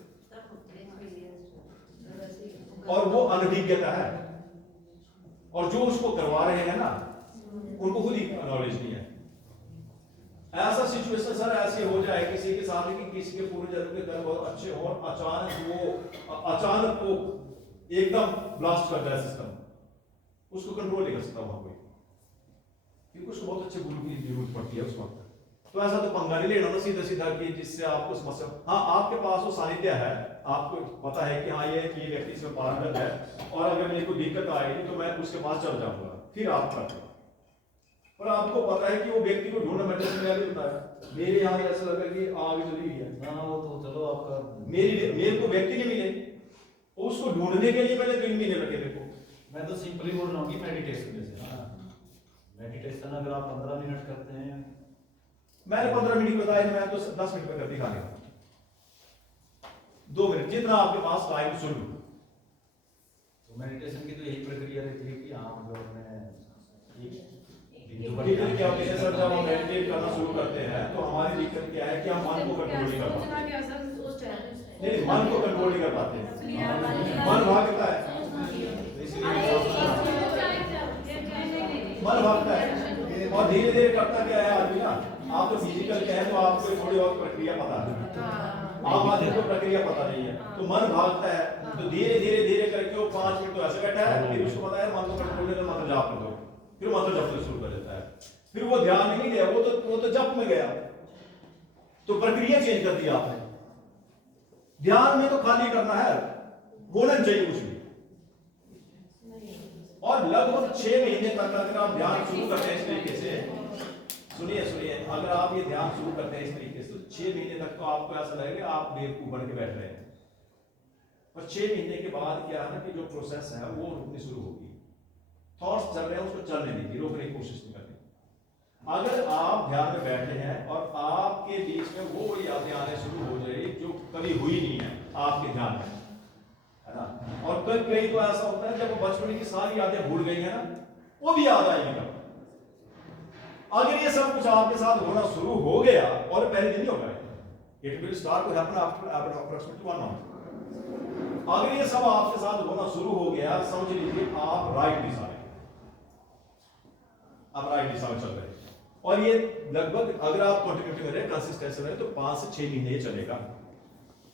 और वो अनभिज्ञता है। और जो उसको करवा रहे हैं ना, उनको खुद ही नॉलेज नहीं है। ऐसा सिचुएशन सर ऐसे हो जाए किसी के साथ कि किसी के पूर्व जन्म के कर्म बहुत अच्छे हो, अचानक वो एकदम ब्लास्ट कर जाए सिस्टम, उसको कंट्रोल नहीं कर सकता वहां कोई, क्योंकि उसको बहुत अच्छे गुरु की जरूरत पड़ती है उस वक्त। तो ऐसा तो पंगा नहीं लेना ना सीधा सीधा कि जिससे आपको समस्या। हाँ, आपके पास वो सानिध्य है, आपको पता है कि हाँ ये व्यक्ति इसमें पारंगत है, और अगर मेरे को दिक्कत आएगी तो मैं उसके पास चल जाऊंगा, फिर आप करते। पर आपको पता है कि वो व्यक्ति को ढूंढना मेडिसिन नहीं बताया, मेरे यहाँ ऐसा लगा कि आग जली है ना, वो तो चलो आपका, मेरे को व्यक्ति नहीं मिले, उसको ढूंढने के लिए पहले 3 महीने लगे मेरे को। मैं तो सिंपली बोल रहा हूँ कि मेडिटेशन जैसे ना, मेडिटेशन अगर आप 15 मिनट करते हैं, मैंने 15 मिनट बताया, मैं तो 10 मिनट में कर दिखा देगा, 2 मिनट जितना आपके पास टाइम सुन लो। तो मेडिटेशन की तो यही प्रक्रिया रहती है कि हाँ जो अपने क्या होता है सर, जब हम मेडिटेट करना शुरू करते हैं तो हमारी दिक्कत क्या है कि हम मन को कंट्रोल नहीं कर पाते। नहीं, मन को कंट्रोल नहीं कर पाते, मन भागता है, मन भागता है। और धीरे धीरे करता क्या है आदमी ना, आप तो फिजिकल क्या है तो आपको थोड़ी बहुत प्रक्रिया पता है, आम आदमी को प्रक्रिया पता नहीं है, तो मन भागता है। तो धीरे धीरे धीरे करके वो 5 मिनट तो ऐसे बैठा है, फिर उसको पता है मन को कंट्रोल करना, मंत्र जाप कर दो, फिर मंत्र जप शुरू कर देता है, फिर वो ध्यान में नहीं गया, वो तो जप में गया। तो प्रक्रिया चेंज कर दी आपने। ध्यान में तो खाली करना है, होना चाहिए कुछ भी। और लगभग 6 महीने तक अगर आप ध्यान शुरू करते हैं इस तरीके से, सुनिए, अगर आप ये ध्यान शुरू करते हैं इस तरीके से, 6 महीने तक तो आपको ऐसा लगेगा आप बेवकूफ बन के बैठ रहे हैं। पर 6 महीने के बाद क्या है ना कि जो प्रोसेस है वो रुकनी शुरू होगी, थॉट्स चल रहे हैं उसको चलने दीजिए, रोकने की कोशिश नहीं करनी। अगर आप ध्यान में बैठे हैं और आपके बीच में वो यादें आने शुरू हो जाएगी जो कभी हुई नहीं है आपके ध्यान में, है ना। और कई तो ऐसा होता है जब बचपन की सारी यादें भूल गई है ना, वो भी याद आएगी। अगर ये सब कुछ आपके साथ होना शुरू हो गया, और पहले दिन ही होगा, it will start to happen after approximately 1 month. अगर ये सब आपके साथ होना शुरू हो गया, समझ लीजिए आप राइट दिशा में, आप राइट दिशा में चल रहे हैं। और ये लगभग अगर आप कंटिन्यूटी में रहे, कंसिस्टेंसी में रहे, तो 5 से 6 महीने चलेगा।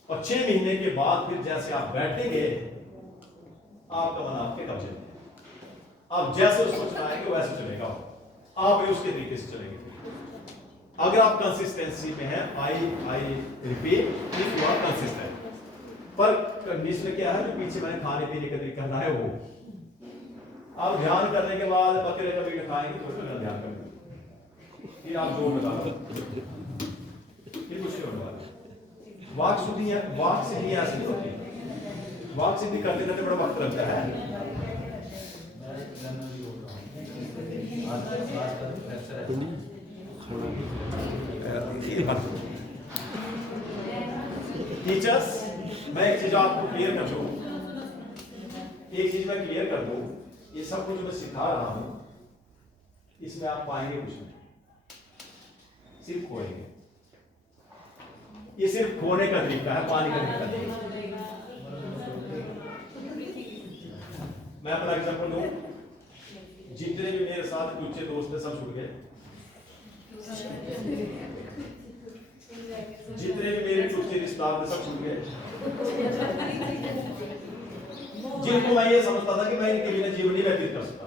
और 6 महीने के बाद फिर जैसे आप बैठेंगे, आपका मन आपके कब्जे में, आप जैसे उसको चलाएंगे वैसे चलेगा, आप भी उसके तरीके से चलेंगे। अगर आप कंसिस्टेंसी में हैं, I repeat, if you are consistent. पर कंडीशन क्या है, जो पीछे मैंने खाने पीने का तरीका है वो, आप ध्यान करने के बाद बकरे का मीट खाएंगे तो फिर ध्यान करेंगे, फिर आप जोर लगा लो, फिर कुछ नहीं होने वाला। वाक शुद्धि है, वाक सिद्धि ऐसी नहीं होती, वाक सिद्धि करते करते बड़ा वक्त लगता है। टीचर्स, मैं एक चीज आपको क्लियर कर दूं, ये सब कुछ मैं सिखा रहा हूं, इसमें आप पाएंगे कुछ नहीं, सिर्फ खोएंगे। ये सिर्फ खोने का तरीका है, पानी का तरीका नहीं। मैं अपना एग्जांपल दूं, जितने भी मेरे साथ कुछ दोस्त थे सब छूट गए, जितने भी मेरे टूटे रिश्तेदार थे सब छूट गए, जिनको मैं ये समझता था कि मैं इनके बिना जीवन नहीं व्यतीत कर सकता,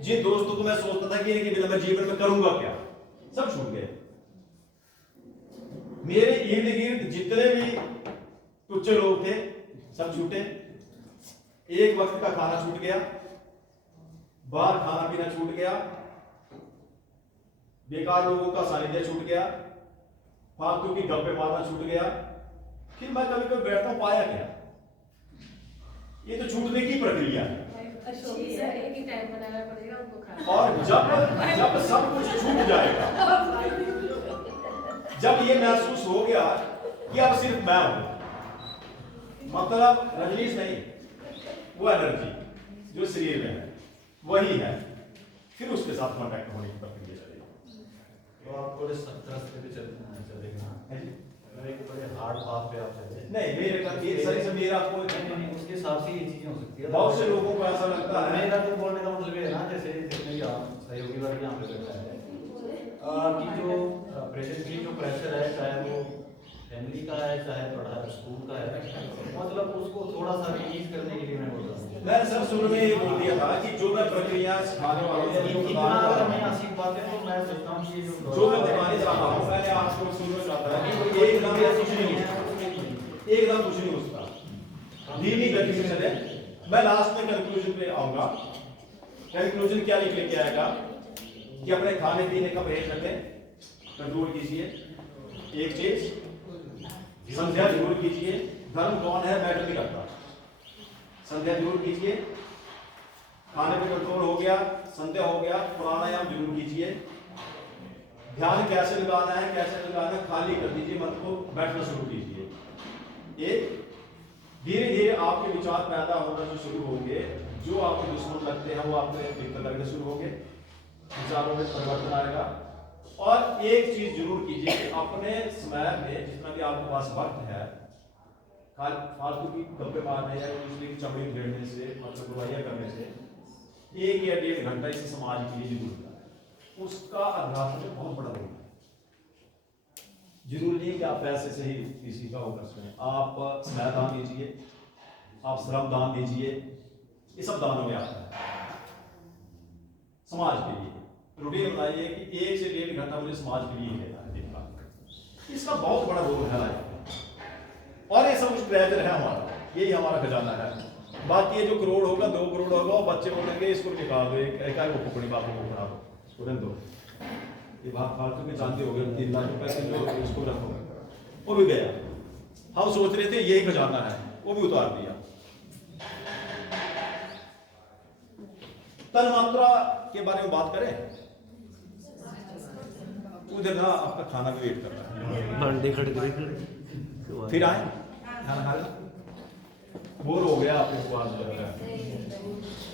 जिन दोस्तों को मैं सोचता था कि इनके बिना मैं जीवन में करूंगा क्या, सब छूट गए। मेरे इर्द गिर्द जितने भी टुच्चे लोग थे सब छूटे, एक वक्त का खाना छूट गया, बाहर खाना पीना छूट गया, बेकार लोगों का सानिध्य छूट गया, फालतू की गप्पे मारना छूट गया। फिर मैं कभी कभी बैठता हूं, पाया क्या, ये तो छूटने की प्रक्रिया है। ठीक है, एक ही टाइम बनाना पड़ेगा उनको खाना। और जब सब कुछ छूट जाएगा, जब ये महसूस हो गया कि अब सिर्फ मैं हूं, मतलब रजनीश नहीं, वो एनर्जी जो शरीर में है वही है, फिर उसके साथ कांटेक्ट होने की प्रक्रिया चलेगी। तो आप थोड़े सख्त रास्ते पे चलेंगे ना, है जी? एक बड़े हार्ड पाथ पे आप चले। नहीं, मेरे सही से मेरा कोई नहीं, उसके हिसाब से ये चीजें हो सकती है। बहुत से लोगों को ऐसा लगता है। मेरा तो बोलने का मतलब ये है ना, जैसे जितने भी आप सहयोगी वर्ग यहाँ पे बैठा है कि जो प्रेजेंटली जो प्रेशर है, चाहे वो फैमिली का है चाहे पढ़ा स्कूल का है, मतलब उसको थोड़ा सा रिलीज करने के लिए मैं बोल रहा हूँ। मैं सर शुरू में ये बोल दिया था कि जो मैं प्रक्रिया सिखाने वाला हूं, जो इतना प्रदान कर अगर रहा मैं हूं, आसिक बात है तो मैं सोचता हूँ कि ये जो मैं दिखाने जा रहा हूं, मैंने आपको शुरू में कहा था कि एकदम या कुछ नहीं होता, एकदम कुछ नहीं होता, धीमी गति से चले। मैं लास्ट में कंक्लूजन पे आऊंगा। कंक्लूजन क्या निकल के आएगा कि अपने खाने पीने का परहेज रखें, कंट्रोल कीजिए। एक चीज, संध्या जरूर कीजिए। धर्म कौन है मैटर नहीं करता, संध्या जरूर कीजिए। खाने पे कंट्रोल हो गया, संध्या हो गया, प्राणायाम जरूर कीजिए। ध्यान कैसे लगाना है, कैसे लगाना है, खाली कर दीजिए, मन को बैठना शुरू कीजिए। एक धीरे धीरे आपके विचार पैदा होना जो शुरू होंगे, जो आपके दुश्मन लगते हैं वो आपके मित्र लगने शुरू होंगे, विचारों में परिवर्तन आएगा। और एक चीज जरूर कीजिए कि अपने समय में जितना भी आपके पास वक्त है, फालतू की गप्पे मारने या दूसरे की चमड़ी उधेड़ने से, मतलब बुराइयां करने से 1 या 1.5 घंटा इस समाज के लिए जरूर है। उसका अध्यात्म में बहुत बड़ा रोल है। जरूरी नहीं कि आप पैसे से ही किसी का वो कर सकें। आप समय दान दीजिए, आप श्रम दान दीजिए, ये सब दानों में आता है। समाज के लिए रूटीन बनाइए कि 1 से 1.5 घंटा मुझे समाज के लिए लेना है दिन का। इसका बहुत बड़ा रोल है लाइफ में। और ये सब कुछ ट्रेजर है हमारा, यही हमारा खजाना है। बाकी ये जो करोड़ होगा, 2 करोड़ होगा, और बच्चे बोलेंगे इसको निकाल दो, एक वो पकड़ी बापू को बना दो, इसको रख दो। ये बात फालतू के जानते हो गए, 3 लाख रुपए से जो इसको रखो, वो भी गया। हम सोच रहे थे यही खजाना है, वो भी उतार दिया। तन मात्रा के बारे में बात करें, उधर ना आपका खाना भी वेट कर रहा है, भांडे खड़क रही फिर आए खाना खा लें। बोर हो गया आपके पास।